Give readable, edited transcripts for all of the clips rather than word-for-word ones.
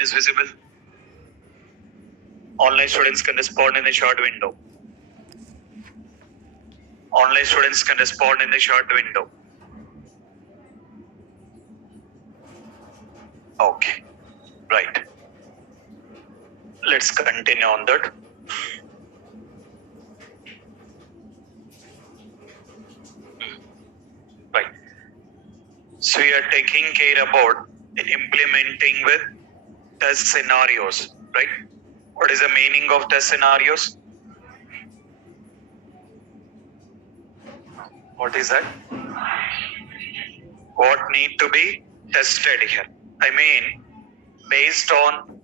is visible. Online students can respond in the short window. Online students can respond in the short window. Okay, right. Let's continue on that. Right. So we are taking care about implementing with test scenarios, right? What is the meaning of test scenarios? What is that? What need to be tested here? I mean, based on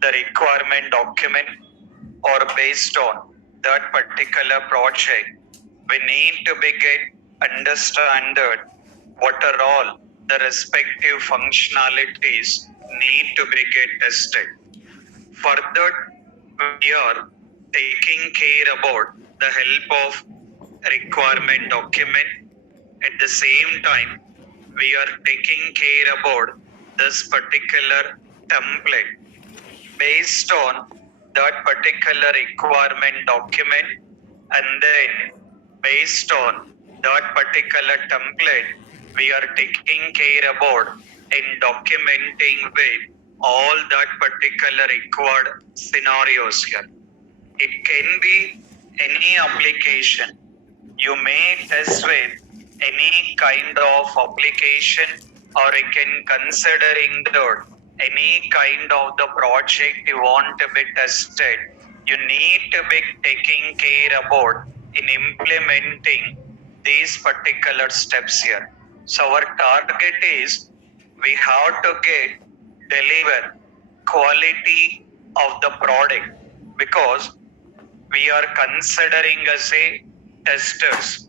the requirement document or based on that particular project, we need to be get understand what are all the respective functionalities need to be get tested. Further, we are taking care about the help of requirement document. At the same time, we are taking care about this particular template based on that particular requirement document, and then based on that particular template, we are taking care about in documenting with all that particular required scenarios here. It can be any application. You may test with any kind of application, or you can considering the any kind of the project you want to be tested. You need to be taking care about in implementing these particular steps here. So our target is we have to get deliver quality of the product, because we are considering as a testers.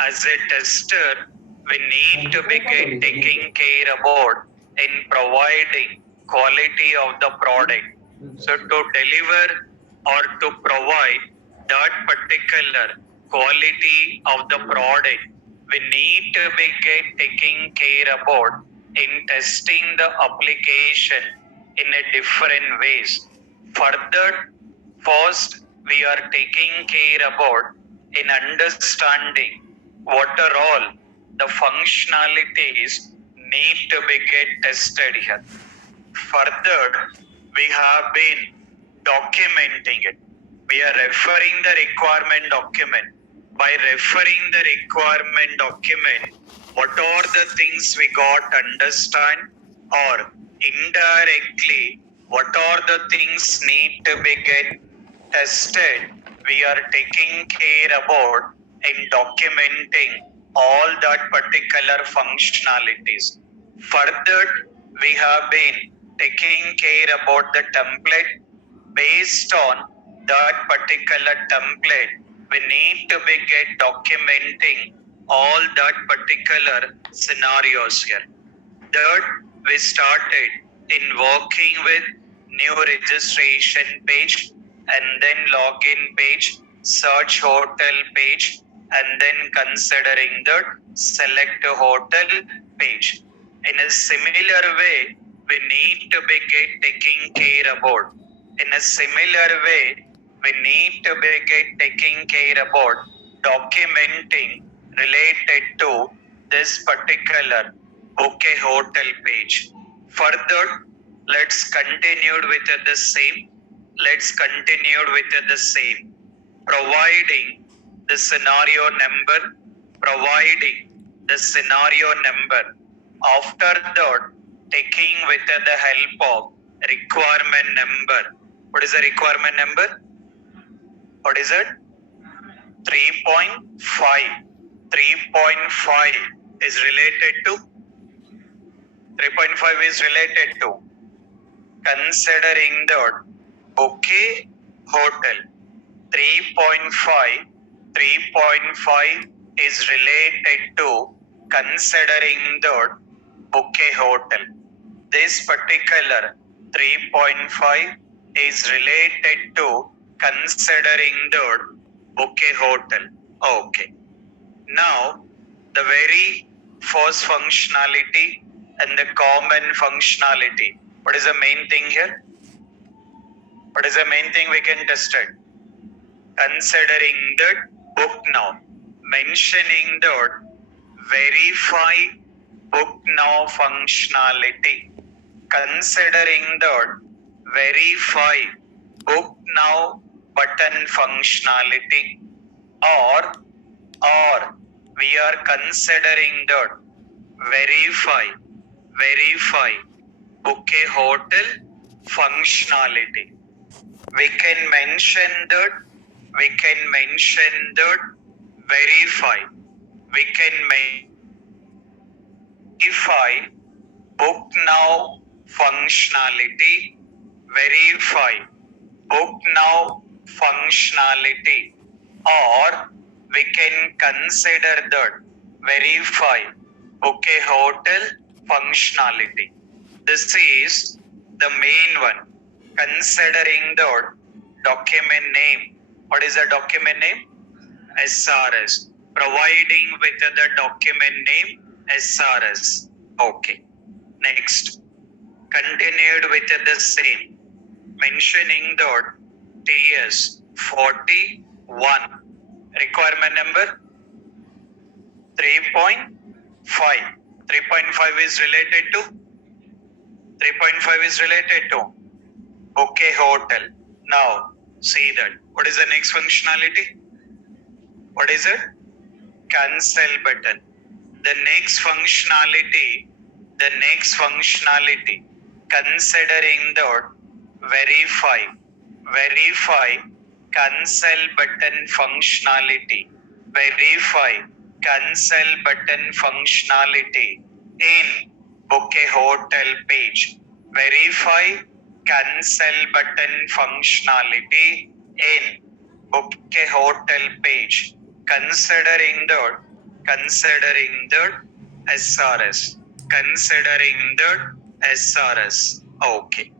As a tester, we need to be taking care about in providing quality of the product. So to deliver or to provide that particular quality of the product, we need to be taking care about in testing the application in a different ways. Further, first we are taking care about in understanding what are all the functionalities need to be get tested here. Further, we have been documenting it. We are referring the requirement document. By referring the requirement document, what are the things we got understand, or indirectly what are the things need to be get tested. We are taking care about in documenting all that particular functionalities. Further, we have been taking care about the template. Based on that particular template, we need to be get documenting all that particular scenarios here. Third, we started in working with new registration page, and then login page, search hotel page, and then considering the select hotel page. In a similar way, we need to be taking care about. In a similar way, we need to be taking care about documenting related to this particular bouquet hotel page. Further, let's continue with the same. Let's continue with the same. Providing the scenario number. Providing the scenario number. After that, taking with the help of requirement number. What is the requirement number? What is it? 3.5. 3.5 is related to 3.5 is related to considering the bouquet hotel. 3.5 is related to considering the bouquet hotel. This particular 3.5 is related to considering the bouquet hotel. Okay. Now, the very first functionality and the common functionality. What is the main thing here? What is the main thing we can test it? Considering the book now. Mentioning the verify book now functionality. Considering the verify book now button functionality, or we are considering the verify book a hotel functionality. We can mention that verify. We can verify book now functionality. Verify book now functionality, or we can consider that verify book a hotel functionality. This is the main one. Considering the document name. What is the document name? SRS. Providing with the document name SRS. Okay. Next. Continued with the same. Mentioning the TS 41. Requirement number 3.5. 3.5 is related to okay hotel. Now see that. What is the next functionality? What is it? Cancel button. The next functionality, considering the verify cancel button functionality. Verify cancel button functionality in book a hotel page. Verify cancel button functionality in book a hotel page. Considering the SRS. Considering the SRS. Okay.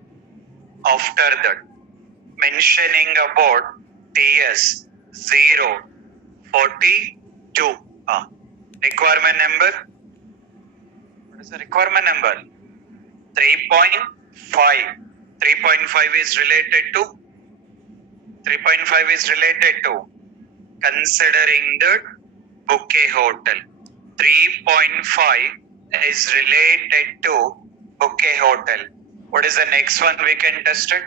After that, mentioning about TS 042. Requirement number. What is the requirement number? 3.5. 3.5 is related to considering the book a hotel. 3.5 is related to book a hotel. What is the next one we can test it?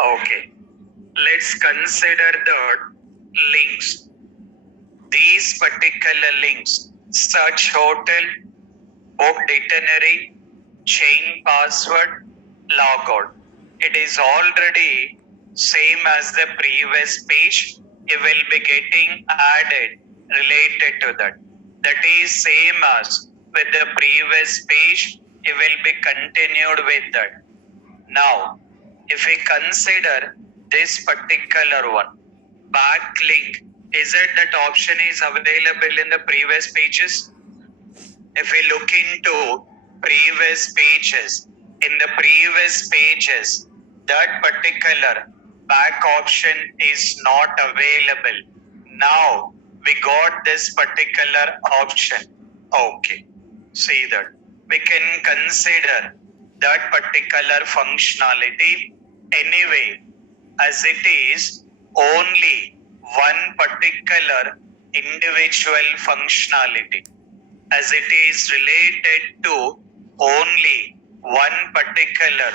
Okay. Let's consider the links. These particular links: search hotel, book itinerary, change password, logout. It is already same as the previous page. It will be getting added related to that. That is same as with the previous page. It will be continued with that. Now, if we consider this particular one, backlink, is it that option is available in the previous pages? If we look into previous pages, in the previous pages, that particular back option is not available. Now we got this particular option. Okay. See that. We can consider that particular functionality anyway, as it is only one particular individual functionality, as it is related to only one particular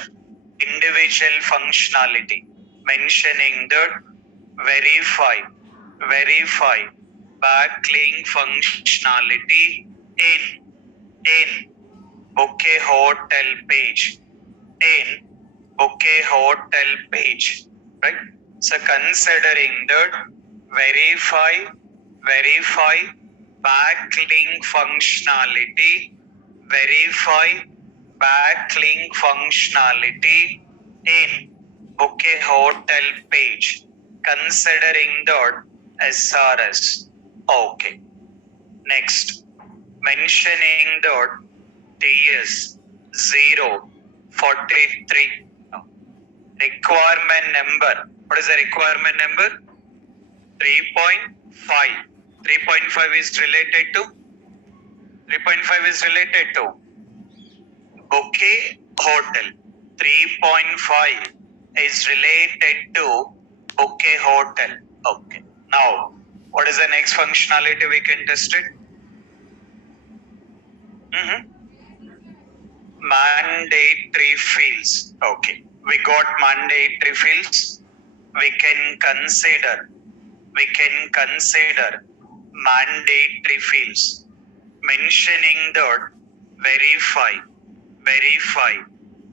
individual functionality. Mentioning the verify backlink functionality in book a hotel page. In book a hotel page, right? So considering the verify backlink functionality, verify backlink functionality in book a hotel page, considering the SRS. Okay. Next, mentioning the TS 043. Requirement number. What is the requirement number? 3.5. 3.5 is related to 3.5 is related to Bouquet Hotel. 3.5 is related to Bouquet Hotel. Okay. Now, what is the next functionality we can test it? Mandatory fields. Okay. We got mandatory fields. We can consider mandatory fields. Mentioning that verify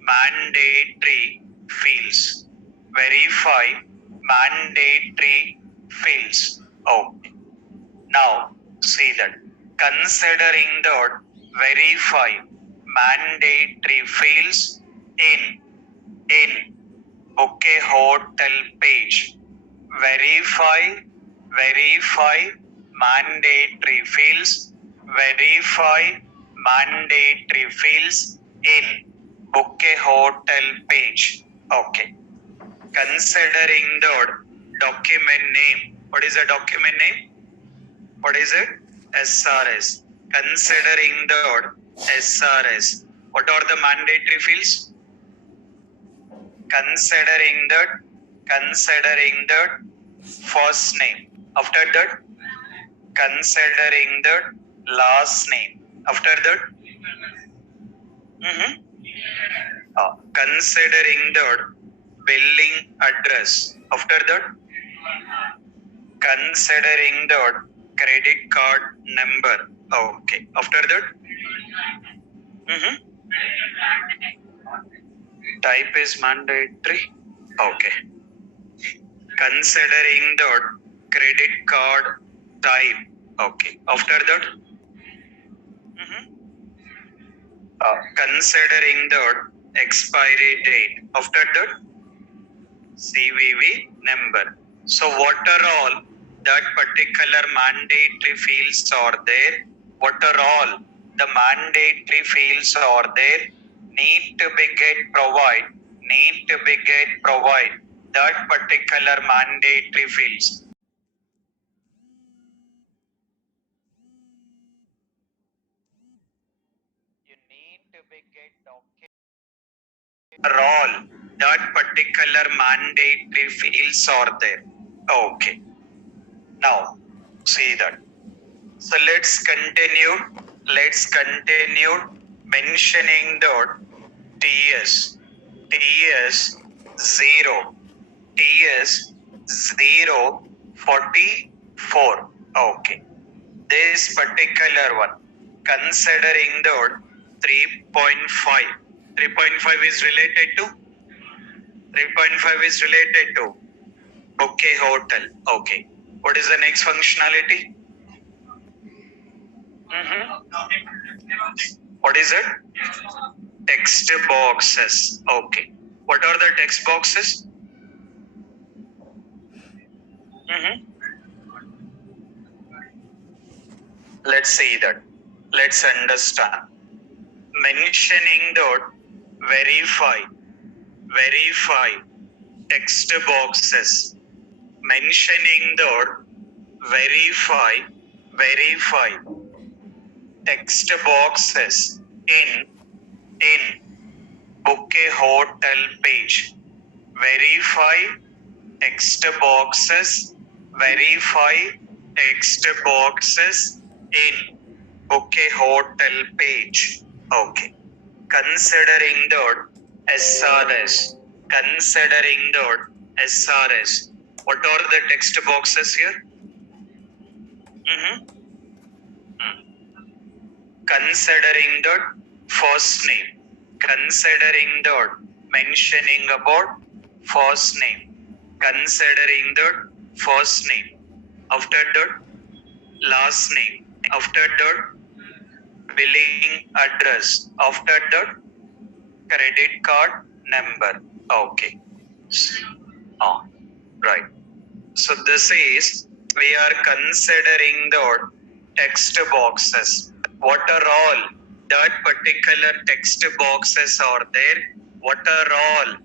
mandatory fields. Verify mandatory fields. Okay. Now see that considering that verify mandatory fields in Bouquet Hotel page. Verify mandatory fields. Verify mandatory fields in Bouquet Hotel page. Okay. Considering the document name. What is the document name? What is it? SRS. Considering the SRS. What are the mandatory fields? Considering that first name. After that, considering the last name. After that, considering the billing address. After that, considering the credit card number. Okay. After that, type is mandatory. Okay. Considering the credit card type. Okay. After that, considering the expiry date. After that, CVV number. So what are all that particular mandatory fields are there? What are all the mandatory fields are there? Need to be get provide that particular mandatory fields. You need to be get are all that particular mandatory fields are there. Okay. Now see that. So let's continue mentioning the TS 0 44. Okay. This particular one, considering the 3.5 is related to Bouquet Hotel. Okay. What is the next functionality? What is it? Text boxes. Okay. What are the text boxes? Let's see that. Let's understand. Mentioning the verify text boxes. Mentioning the verify text boxes in Bouquet Hotel page. Verify text boxes. In Bouquet Hotel page. Okay. Considering the SRS. What are the text boxes here? Considering the first name. Considering the mentioning about first name. Considering the first name. After that, last name. After that, billing address. After that, credit card number. Okay. Right. So this is, we are considering the text boxes. What are all that particular text boxes are there? What are all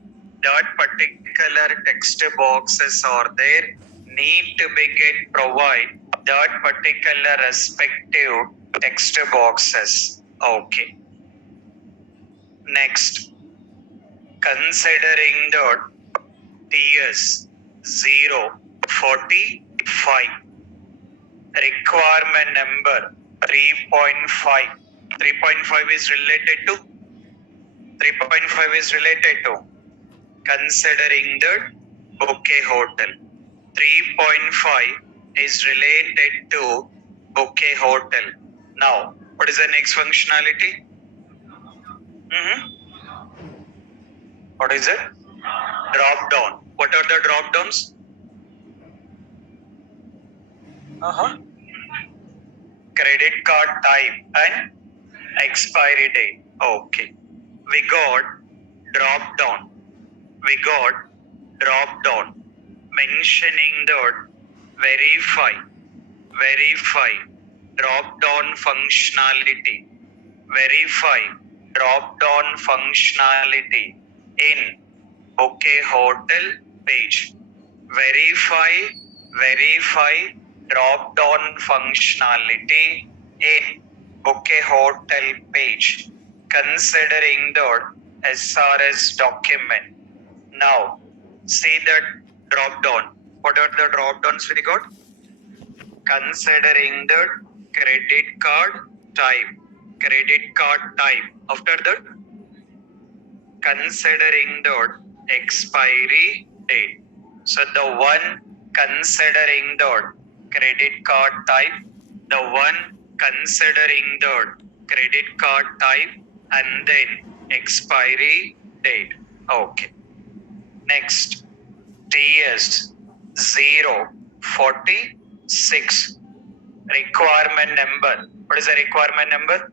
that particular text boxes are there? need to be get provide that particular respective text boxes. Okay. Next, considering the TS 045 requirement number 3.5. 3.5 is related to 3.5 is related to considering the bouquet hotel. 3.5 is related to bouquet hotel. Now, what is the next functionality? What is it? Drop down. What are the drop downs? Credit card type and expiry date. Okay. We got drop down. We got drop down mentioning the verify drop down functionality. Verify drop down functionality in bouquet hotel page. Verify drop down functionality in bouquet hotel page considering the SRS document. Now see that drop down. What are the drop downs we got? Considering the credit card type. After that, considering the expiry date. So the one considering the credit card type, the one considering the credit card type, and then expiry date. Okay. Next, TS 046 requirement number. What is the requirement number?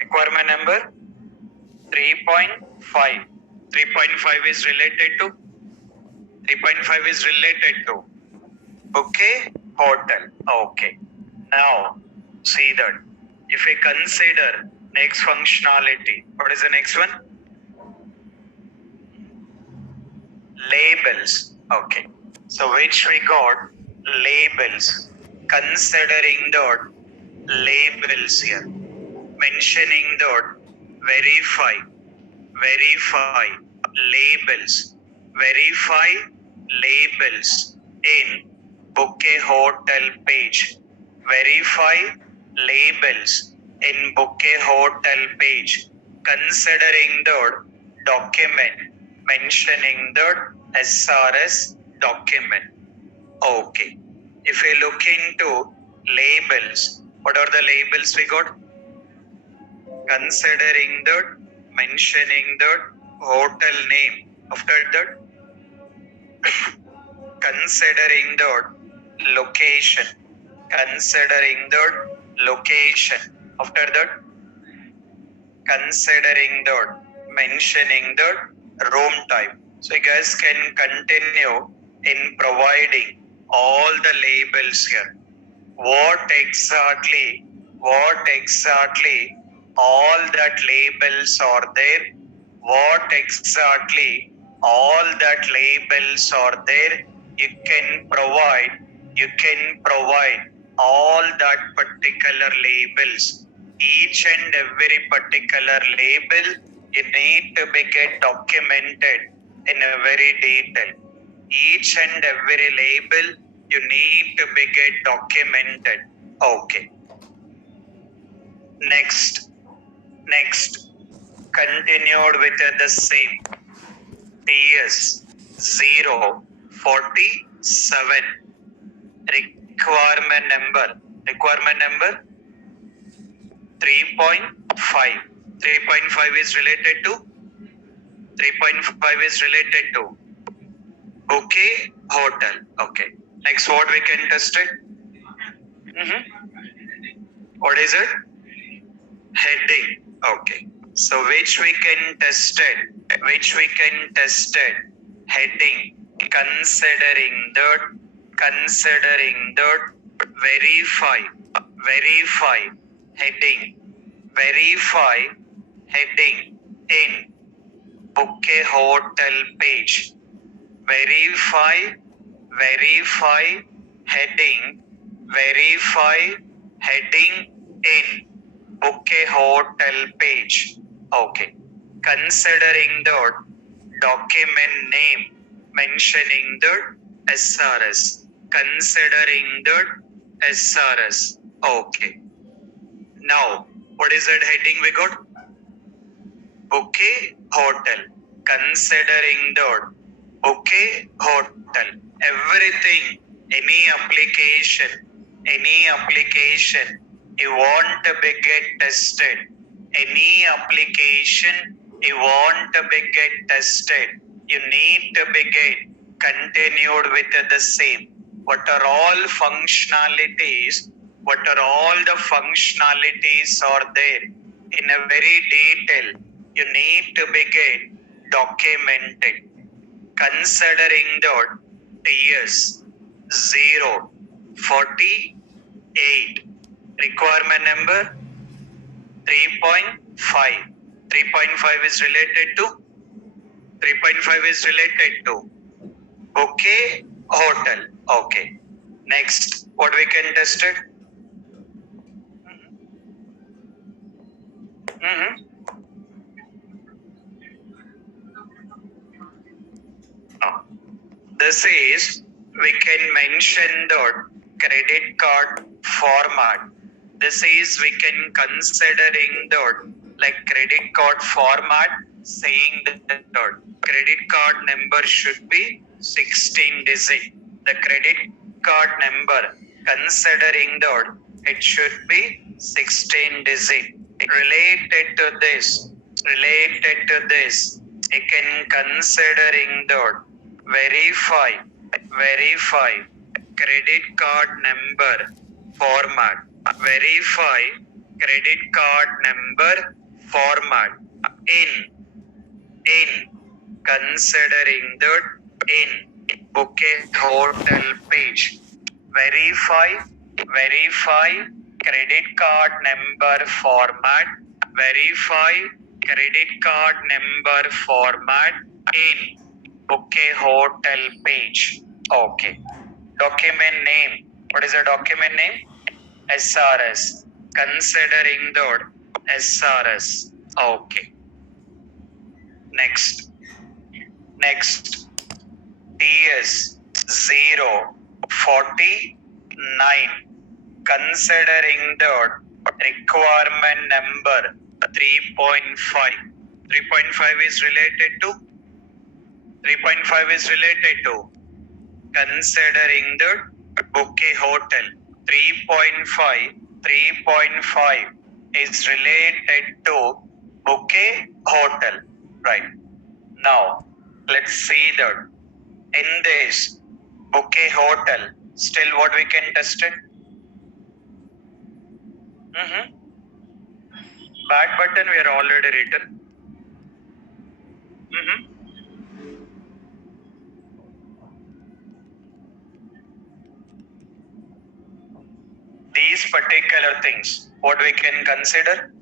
Requirement number 3.5. 3.5 is related to bouquet hotel. Okay. Now see that if we consider next functionality, what is the next one? Labels. Okay. So which we got labels. Considering the labels here. Mentioning the verify labels. Verify labels in bouquet hotel page. Verify labels in bouquet hotel page considering the document mentioning the SRS document. Okay. If we look into labels, what are the labels we got? Considering the mentioning the hotel name. After that, considering the location. Considering the location. After that, considering the mentioning the room type. So you guys can continue in providing all the labels here. What exactly all that labels are there? What exactly all that labels are there? You can provide all that particular labels. Each and every particular label you need to be get documented in a very detail. Each and every label you need to be get documented. Okay. Next, continued with the same TS 047 requirement number 3.5. 3.5 is related to bouquet hotel. Okay. Next, what we can test it? What is it? Heading. Okay. So which we can test it? Heading. Considering the verify heading. Verify heading in bouquet hotel page. Verify verify heading, verify heading in bouquet hotel page. Okay. Considering the document name mentioning the SRS. Considering the SRS. Okay. Now, what is that heading we got? Bouquet hotel. Considering the bouquet hotel. Everything, any application you want to be get tested. Any application you want to be get tested. You need to be get continued with the same. What are all functionalities? What are all the functionalities are there in a very detail? You need to be get documented. Considering the TS 048 requirement number 3.5. 3.5 is related to bouquet hotel. Okay. Next, what we can test it? This is, we can mention the credit card format. This is, we can considering the like credit card format, saying that the credit card number should be 16 digit. The credit card number, considering that it should be 16 digit. Related to this, you can considering the verify credit card number format. Verify credit card number format in considering the in bouquet hotel page. Verify credit card number format. Verify credit card number format in bouquet hotel page. Okay. Document name. What is the document name? SRS. Considering the SRS. Okay. Next. TS 049. Considering the requirement number 3.5. 3.5 is related to considering the bouquet hotel. 3.5 is related to bouquet hotel. Right. Now, let's see that in this bouquet hotel, still what we can test it? Back button we are already written. These particular things, what we can consider?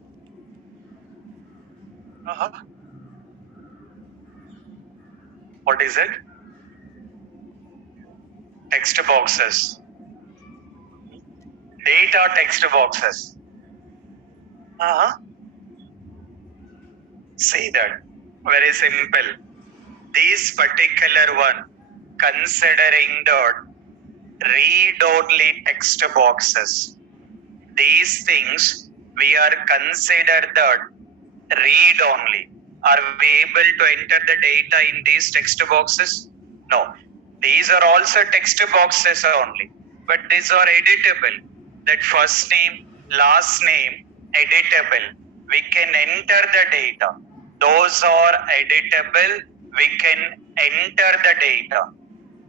What is it? Text boxes. Data text boxes. See that. Very simple. These particular one, considering the read-only text boxes. These things we are considered that read-only. Are we able to enter the data in these text boxes? No. These are also text boxes only. But these are editable. That first name, last name, editable. We can enter the data. Those are editable. We can enter the data.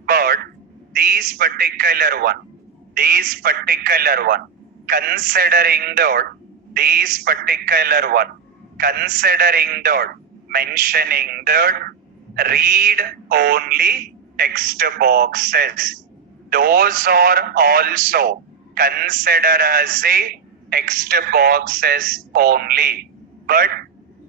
But these particular one, considering these particular one, considering mentioning the read only text boxes. Those are also considered as a text boxes only. But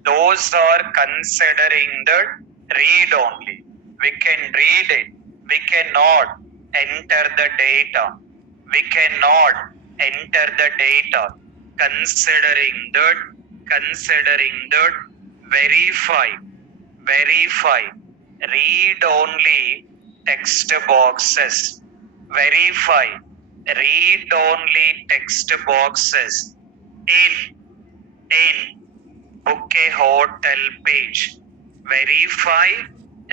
those are considering the read only. We can read it. We cannot enter the data. We cannot enter the data. Considering that, verify, read only text boxes. Verify, read only text boxes in book a hotel page. Verify,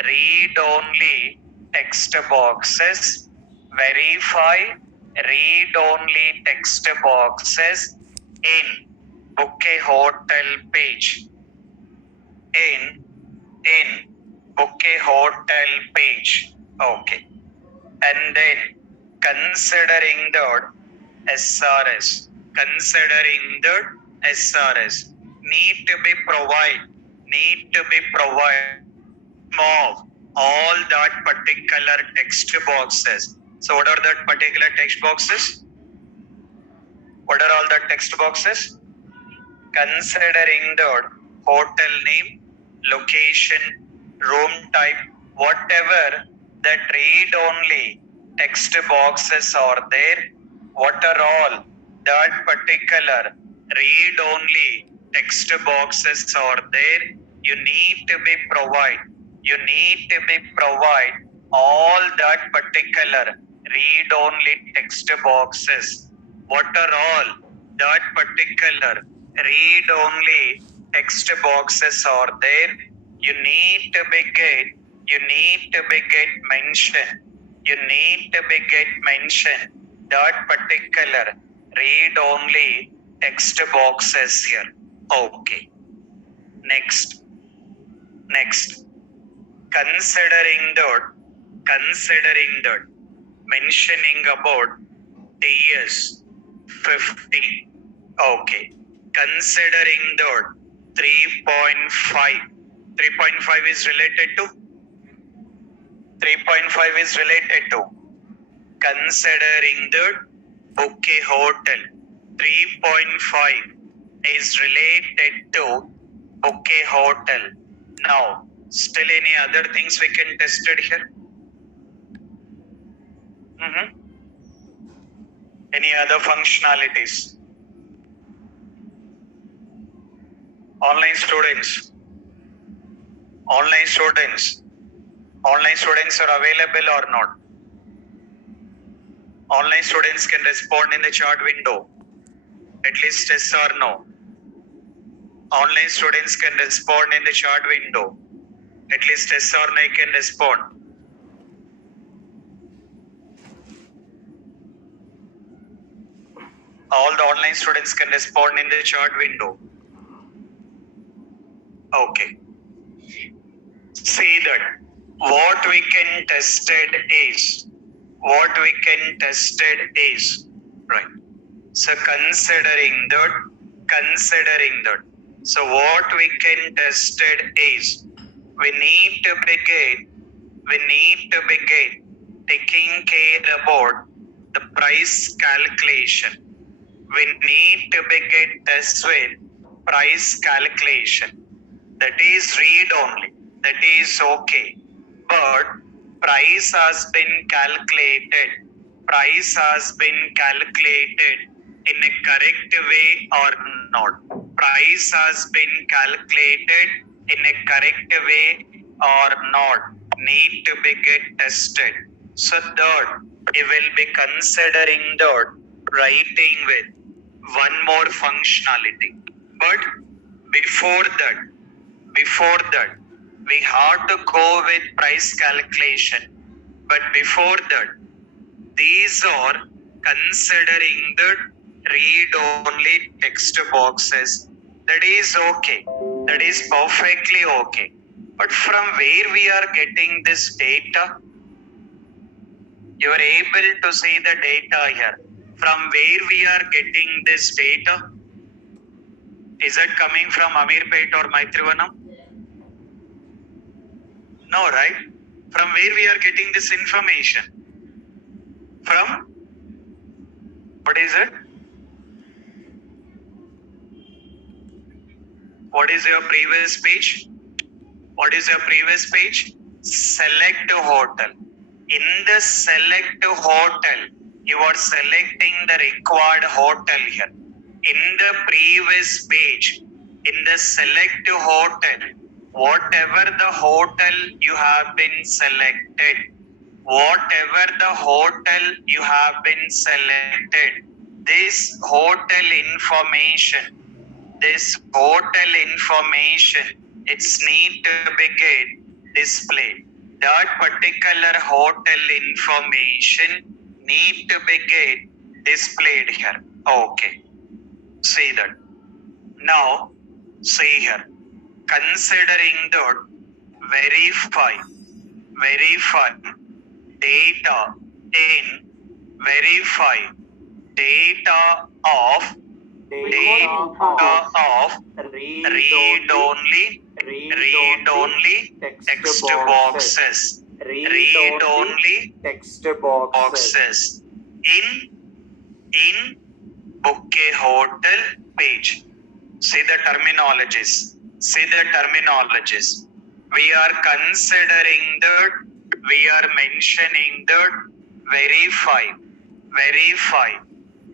read only text boxes. Verify, read only text boxes in book a hotel page. In book a hotel page. Okay. And then considering the SRS. Considering the SRS. Need to be provide of all that particular text boxes. So what are that particular text boxes? What are all the text boxes? Considering the hotel name, location, room type, whatever that read only text boxes are there, what are all that particular read only text boxes are there, you need to be provide all that particular read only text boxes. What are all that particular read only text boxes are there, you need to be get mention that particular read only text boxes here. Okay. Next, considering that, mentioning about TS 50. Okay. Considering that 3.5 is related to considering that book a hotel. 3.5 is related to book a hotel. Now, still any other things we can test it here? Any other functionalities? Online students are available or not? Online students can respond in the chat window. At least yes or no. Online students can respond in the chat window. At least yes or no can respond. All the online students can respond in the chat window. Okay. See that what we can tested is right. So considering that. So what we can tested is we need to begin taking care about the price calculation. We need to begin test with price calculation. That is read only. That is okay. But price has been calculated in a correct way or not. Price has been calculated in a correct way or not. Need to be get tested. So that you will be considering that writing with one more functionality. But before that, we have to go with price calculation. But before that, these are considering the read only text boxes. That is okay. That is perfectly okay. But from where we are getting this data? You are able to see the data here. From where we are getting this data? Is it coming from Amirpet or Maitrivanam? No, right? From where we are getting this information? From? What is it? What is your previous page? Select a hotel. In the select hotel, you are selecting the required hotel here. In the previous page, in the select hotel, whatever the hotel you have been selected, whatever the hotel you have been selected, this hotel information, it's need to be get displayed. That particular hotel information need to be get displayed here. Okay, see that. Now, see here. Considering that verify data in verify data of read only text boxes in bouquet hotel page. See the terminologies. We are considering that, we are mentioning that verify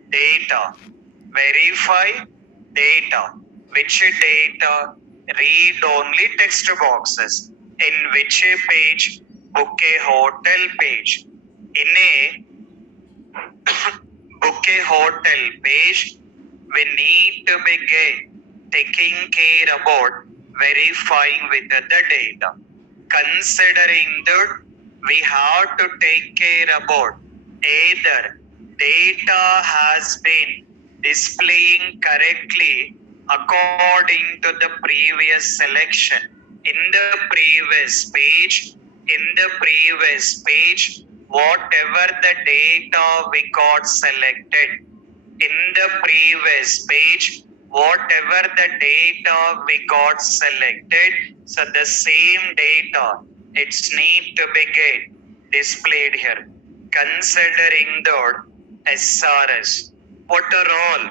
data. Which data? Read only text boxes. In which page? Bouquet hotel page. In a bouquet hotel page, we need to begin taking care about verifying with the data. Considering that, we have to take care about either data has been displaying correctly according to the previous selection. In the previous page, whatever the data we got selected, in the previous page, whatever the data we got selected, so the same data, it's need to be get displayed here. Considering the SRS, what are all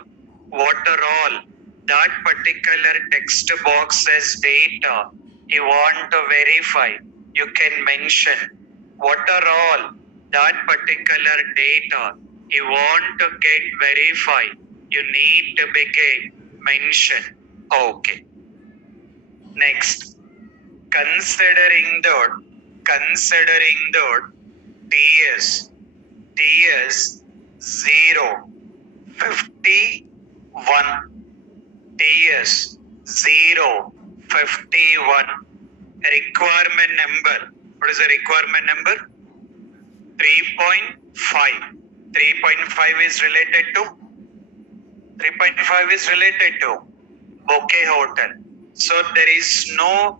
that particular text boxes data you want to verify, you can mention. What are all that particular data you want to get verified, you need to be get mention. Okay. Next, considering the TS 051, TS 051 requirement number. What is the requirement number? 3.5. 3.5 is related to bouquet hotel. So there is no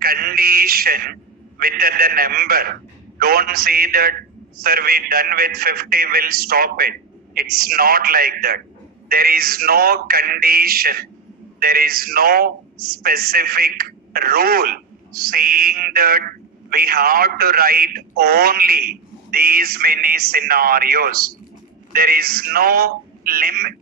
condition with the number. Don't say that, sir, we done with 50, we'll stop it. It's not like that. There is no condition. There is no specific rule saying that we have to write only these many scenarios. There is no limit.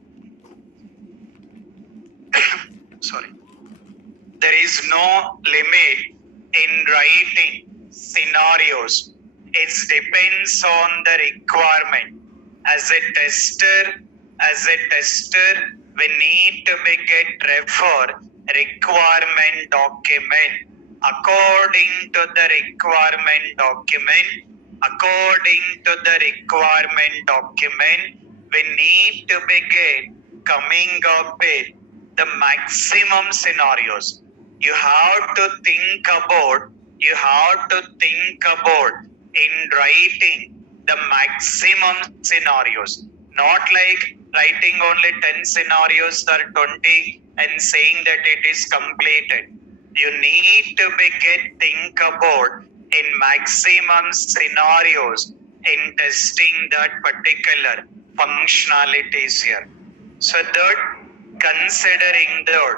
There is no limit in writing scenarios. It depends on the requirement. As a tester, we need to get refer requirement document. According to the requirement document, we need to begin coming up with the maximum scenarios. You have to think about in writing the maximum scenarios, not like writing only 10 scenarios or 20 and saying that it is completed. You need to think about in maximum scenarios in testing that particular functionalities here. So that, considering that,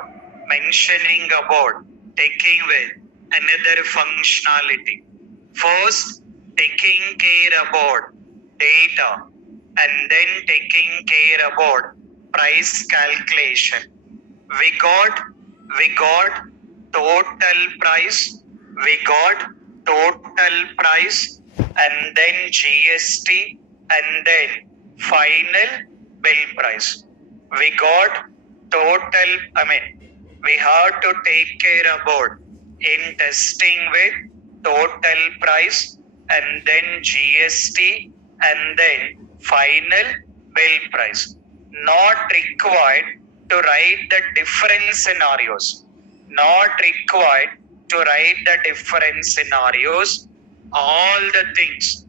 mentioning about taking with another functionality. First, taking care about data and then taking care about price calculation. We got total price. and then GST, and then final bill price. We got total, we have to take care about in testing with total price and then GST and then final bill price. Not required to write the different scenarios. Not required to write the different scenarios. All the things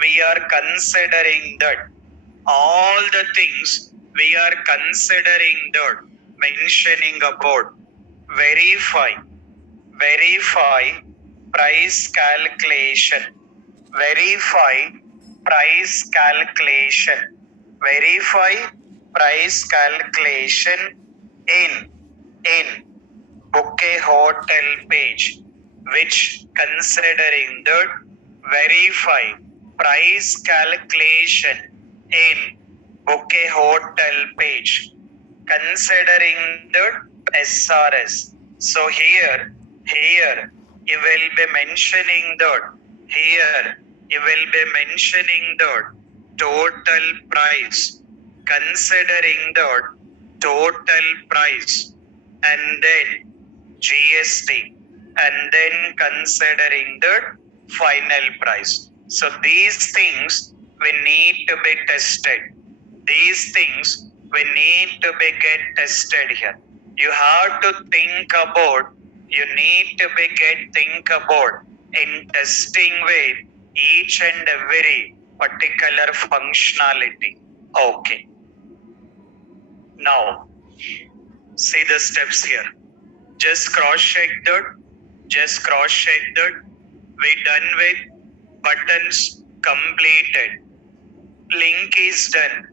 we are considering that. All the things we are considering that. Mentioning about verify price calculation, verify price calculation, verify price calculation in bouquet hotel page, which considering that verify price calculation in bouquet hotel page, considering the SRS. So here you will be mentioning that, here you will be mentioning the total price, considering the total price, and then GST, and then considering the final price. So these things we need to be tested. These things we need to be get tested here. You have to think about, you need to be think about in testing with each and every particular functionality. Okay. Now, see the steps here. Just cross check that. Just cross check that. We done with buttons completed. Link is done.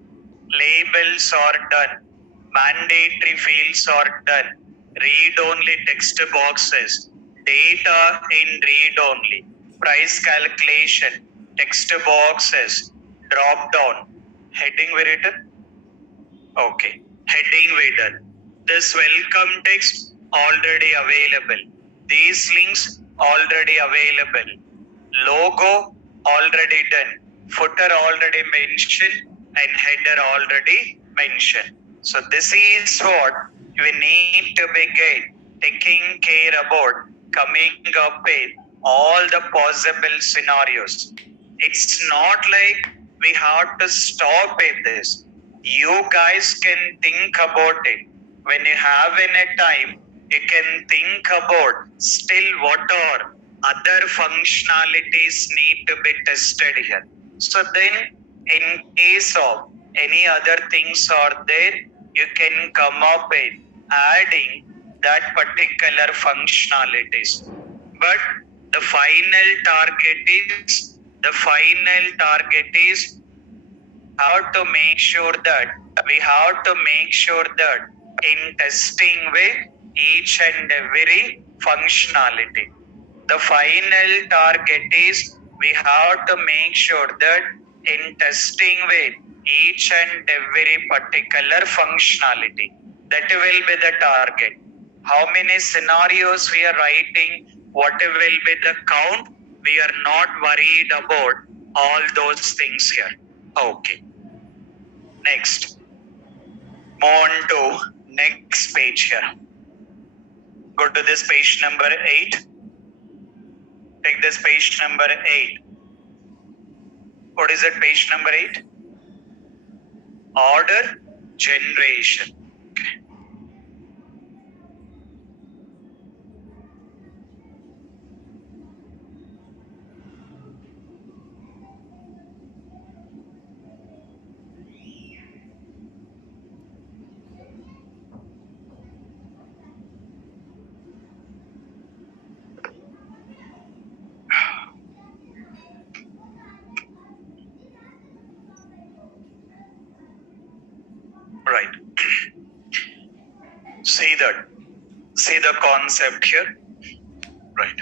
Labels are done. Mandatory fields are done. Read-only text boxes. Data in read-only. Price calculation. Text boxes. Drop down. Heading we written? Okay. Heading we done. This welcome text already available. These links already available. Logo already done. Footer already mentioned and header already mentioned. So this is what we need to be taking care about, coming up with all the possible scenarios. It's not like we have to stop at this. You guys can think about it. When you have any time, you can think about still what are other functionalities need to be tested here. So then in case of any other things are there, you can come up with adding that particular functionalities. But the final target is how to make sure that we have to make sure that in testing with each and every functionality. The final target is we have to make sure that in testing with each and every particular functionality. That will be the target. How many scenarios we are writing, what will be the count, we are not worried about all those things here. Okay. Next. Move on to next page here. Go to this page number 8. Take this page number 8. What is it, page number 8? Order generation. Okay. Right. See the concept here. Right.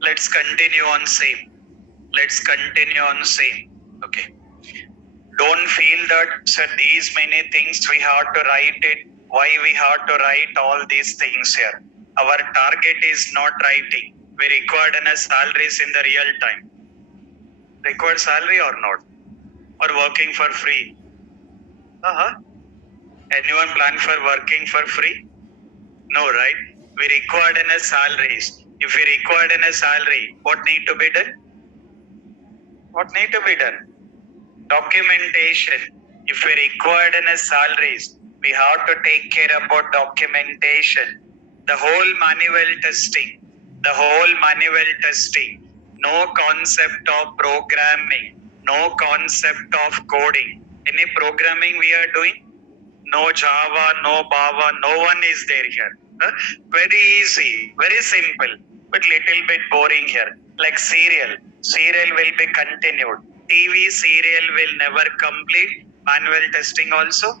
Let's continue on same. Okay. Don't feel that, sir, these many things we have to write it. Why we have to write all these things here? Our target is not writing. We required a salaries in the real time. Required salary or not? Or working for free? Anyone plan for working for free? No, right? We required a salaries. If we required a salary, what need to be done? What need to be done? Documentation. If we required a salaries, we have to take care about documentation. The whole manual testing. The whole manual testing. No concept of programming. No concept of coding. Any programming we are doing? No Java, no Bava, no one is there here. Very easy, very simple, but little bit boring here. Like serial. Serial will be continued. TV serial will never complete. Manual testing also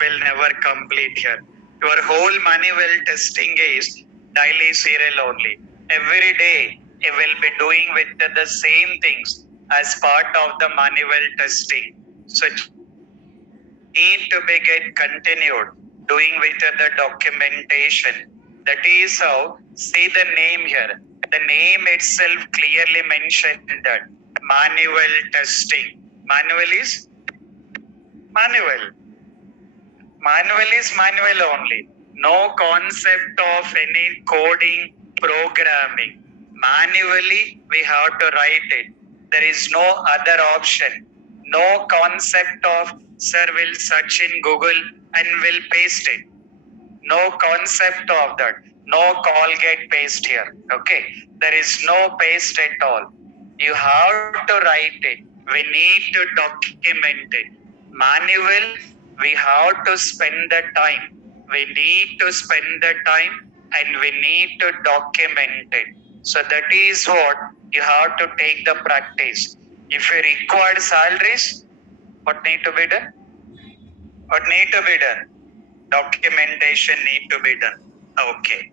will never complete here. Your whole manual testing is daily serial only. Every day you will be doing with the same things as part of the manual testing. So need to be get continued doing with the documentation. That is how, see the name here. The name itself clearly mentioned that manual testing. Manual is manual. Manual is manual only. No concept of any coding, programming. Manually, we have to write it. There is no other option. No concept of, sir will search in Google and will paste it. No concept of that. No Colgate paste here. Okay. There is no paste at all. You have to write it. We need to document it. Manual, we have to spend the time. We need to spend the time and we need to document it. So that is what you have to take the practice. If you require salaries, what need to be done? What need to be done? Documentation need to be done. Okay.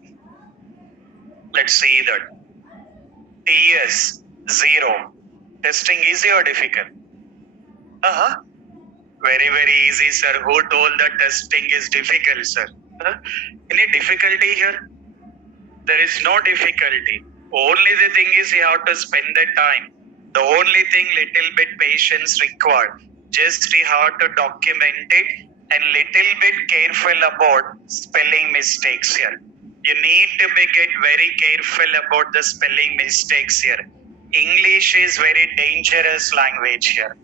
Let's see that. TS 0. Testing easy or difficult? Very, very easy, sir. Who told that testing is difficult, sir? Any difficulty here? There is no difficulty. Only the thing is you have to spend the time. The only thing little bit patience required. Just you have to document it and little bit careful about spelling mistakes here. You need to be get very careful about the spelling mistakes here. English is very dangerous language here.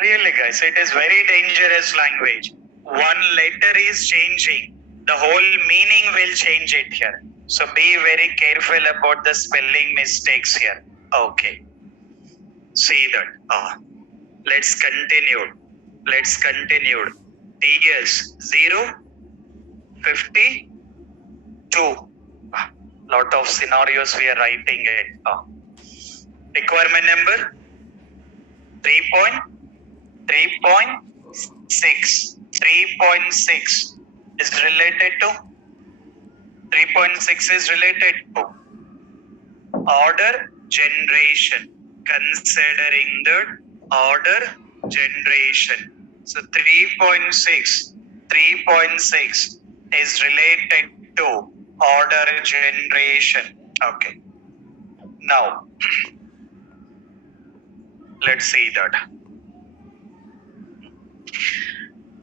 Really, guys, it is very dangerous language. One letter is changing. The whole meaning will change it here. So be very careful about the spelling mistakes here. Okay. See that. Let's continue. Let's continue. TS 0, 52. Lot of scenarios we are writing it. Requirement number 3.6. 3.6 is related to 3.6 is related to order generation. Considering the order generation. So 3.6 is related to order generation. Okay. Now, let's see that.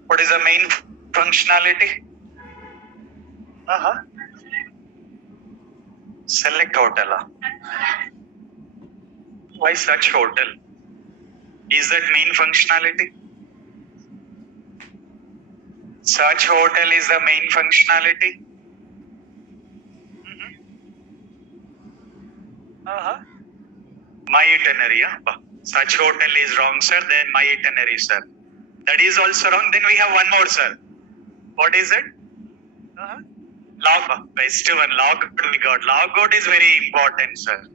What is the main functionality? Select hotel. Why such hotel? Is that main functionality? Such hotel is the main functionality? My itinerary. Such hotel is wrong, sir. Then my itinerary, sir. That is also wrong. Then we have one more, sir. What is it? Log. Best one. Log we got. Log out is very important, sir.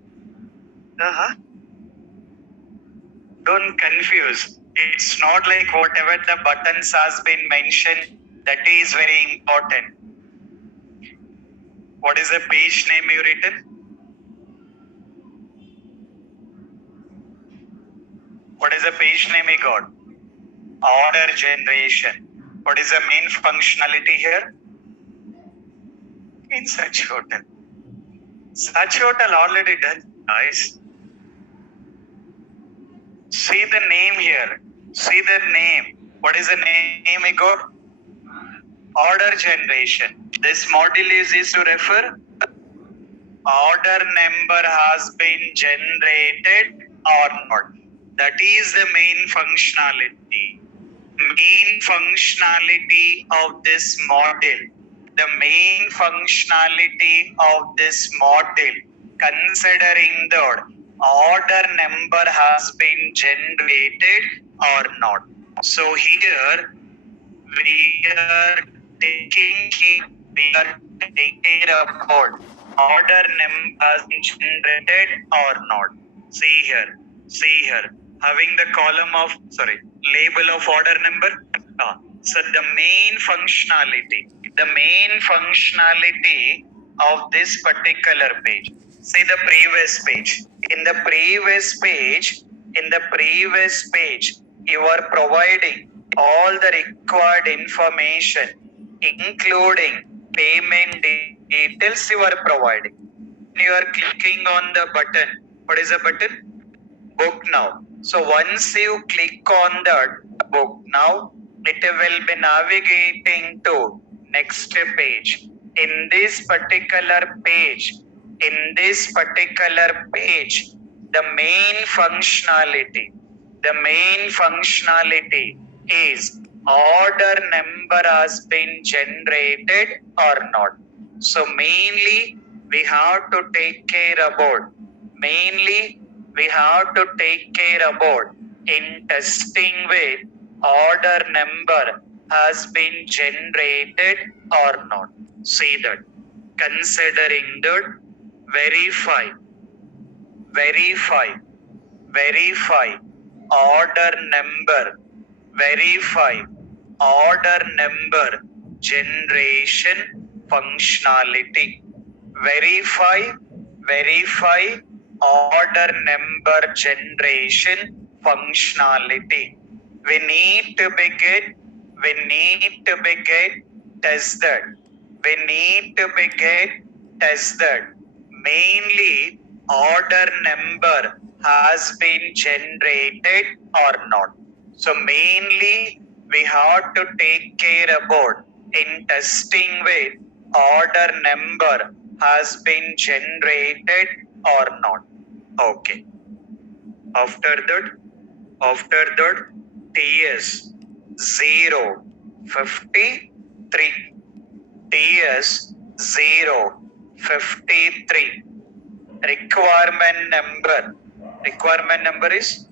Don't confuse. It's not like whatever the buttons has been mentioned, that is very important. What is the page name you written? What is the page name you got? Order generation. What is the main functionality here? in such hotel? Such hotel already done, guys. See the name here. See the name. What is the name we got? Order generation. This module is used to refer order number has been generated or not. That is the main functionality. Main functionality of this model. The main functionality of this model, considering the order number has been generated or not. So here we are taking about order number has been generated or not. See here, having the column of label of order number. So the main functionality of this particular page. See the previous page. In the previous page, you are providing all the required information, including payment details you are providing. You are clicking on the button. What is the button? Book now. So once you click on that book now, it will be navigating to next page. In this particular page, the main functionality is order number has been generated or not. So mainly we have to take care about in testing with order number has been generated or not. See that. Considering that, verify order number generation functionality. Verify order number generation functionality. We need to begin tested. Mainly order number has been generated or not. So mainly we have to take care about in testing with order number has been generated or not. Okay. After that, TS 053. TS 053. Requirement number is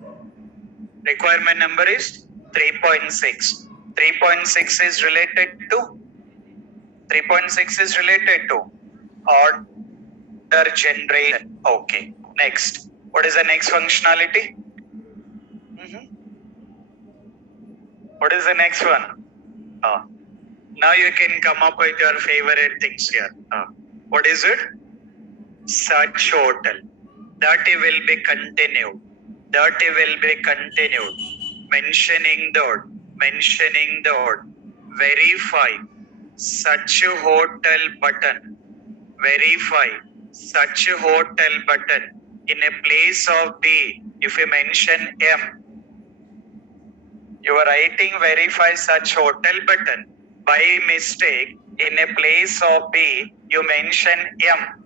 3.6. 3.6 is related to order generation. Okay. Next. What is the next functionality? What is the next one? Now you can come up with your favorite things here. What is it? Such hotel. That will be continued. Mentioning the verify such hotel button. In a place of B, if you mention M, you are writing verify such hotel button. By mistake, in a place of B, you mention M.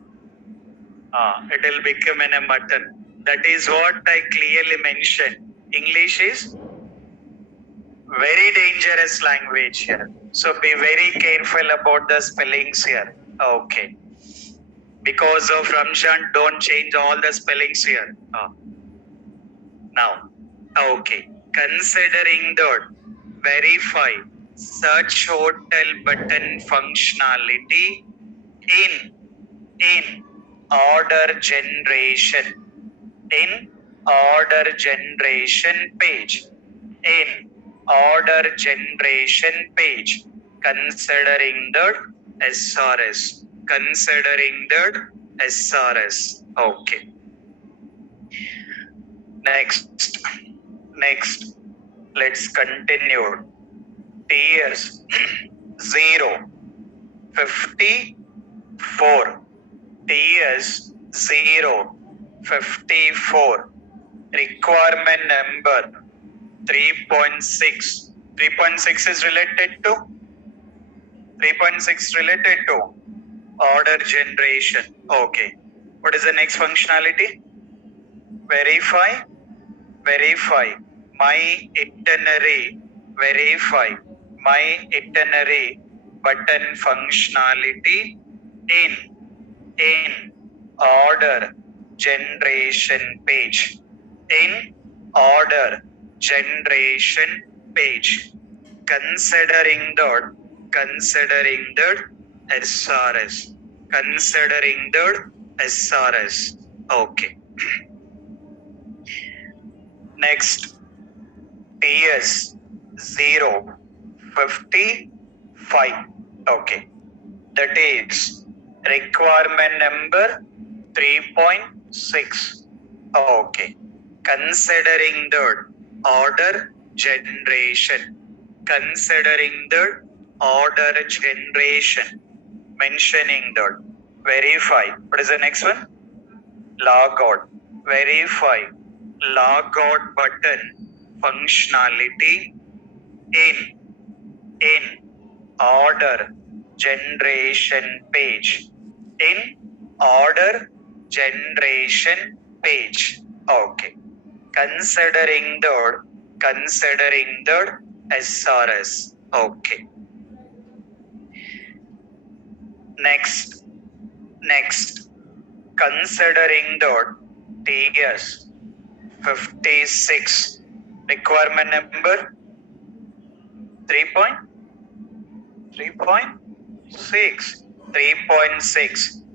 It will become a button. That is what I clearly mentioned. English is very dangerous language here. So be very careful about the spellings here. Okay. Because of Ramzan, don't change all the spellings here. Now, okay. Considering that, verify search hotel button functionality in order generation. In order generation page. Considering that SRS. Okay. Next. Let's continue. TS 053. 4. TS 054. Requirement number 3.6. 3.6 is related to order generation. Okay. What is the next functionality? Verify my itinerary. Verify my itinerary button functionality in order generation page. In order generation page. Considering the SRS. Considering the SRS. Okay. Next, TS 055. Okay. That is requirement number 3.6. Okay. Considering the order generation. Considering the order generation. Mentioning the verify. What is the next one? Log out. Verify log out button functionality in order generation page. In order generation page. Okay. Considering the SRS. Okay. Next. Considering the TS 56. Requirement number 3.6.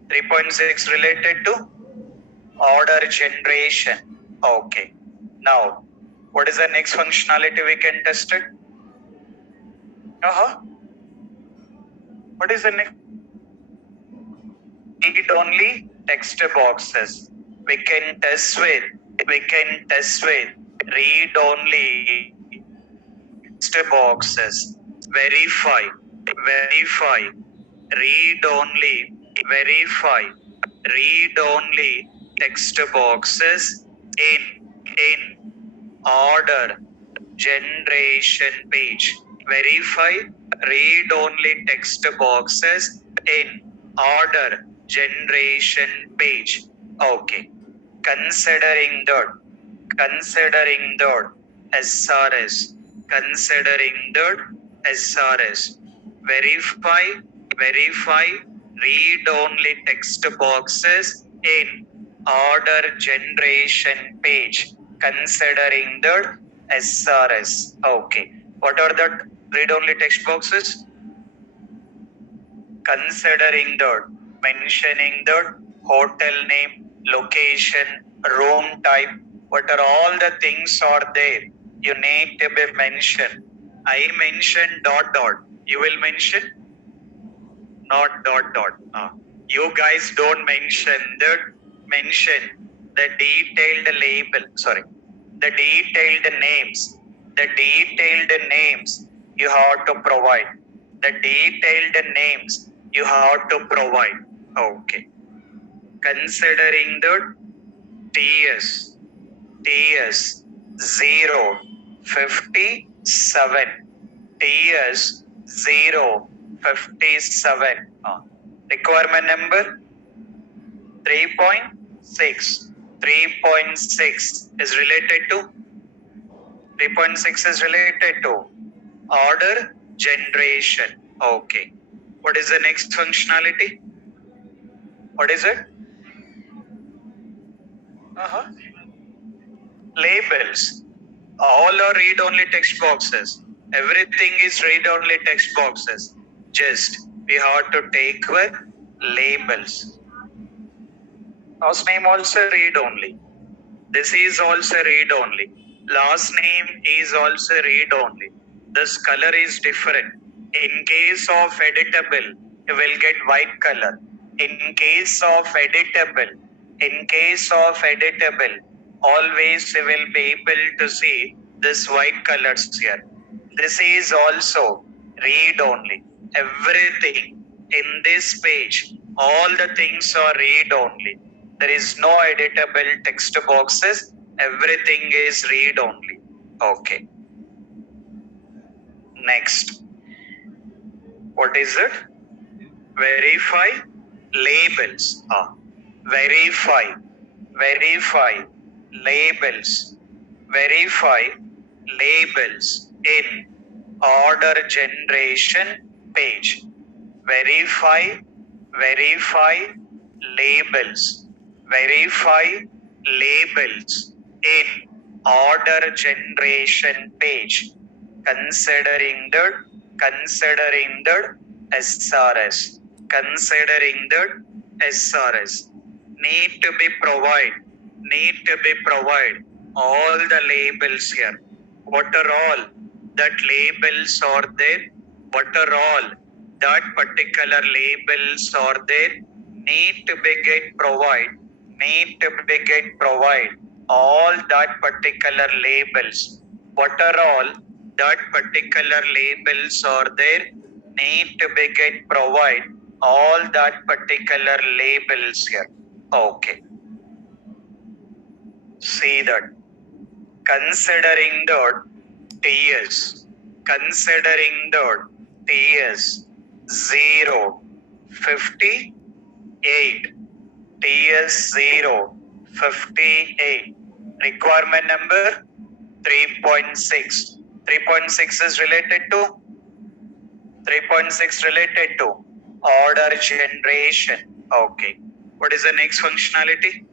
3.6 related to order generation. Okay. Now, what is the next functionality we can test it? What is the next? Read only text boxes. We can test with read only text boxes. Verify read only text boxes in order generation page. Verify read only text boxes in order generation page. Okay. Considering the SRS. Considering the SRS. Verify read only text boxes in order generation page. Considering the SRS. Okay. What are the read only text boxes? Considering the mentioning the hotel name, location, room type, what are all the things are there? You need to be mentioned. I mentioned ... You will mention not ... You guys don't mention the detailed label. Sorry, the detailed names. The detailed names you have to provide. The detailed names you have to provide. Okay. Considering the TS 057. TS 057. Requirement number 3.6. 3.6 is related to order generation. Okay. What is the next functionality? What is it? Labels. All are read-only text boxes. Everything is read-only text boxes. Just we have to take with labels. Last name also read-only. This is also read-only. Last name is also read-only. This color is different. In case of editable, you will get white color. In case of editable, always you will be able to see this white colors here. This is also read only. Everything in this page All the things are read only. There is no editable text boxes. Everything is read only. Okay. Next. What is it? Verify labels. Verify labels. Verify labels in order generation page. Verify labels. Verify labels in order generation page. Considering the SRS. Considering the SRS. Need to be provide all the labels here. What are all that labels are there? What are all that particular labels are there? Need to be get provide all that particular labels. What are all that particular labels are there? Need to be get provide all that particular labels here. Okay. See that. Considering the TS, 0, 58, TS 0, 58, requirement number 3.6. 3.6 is related to order generation. Okay. What is the next functionality?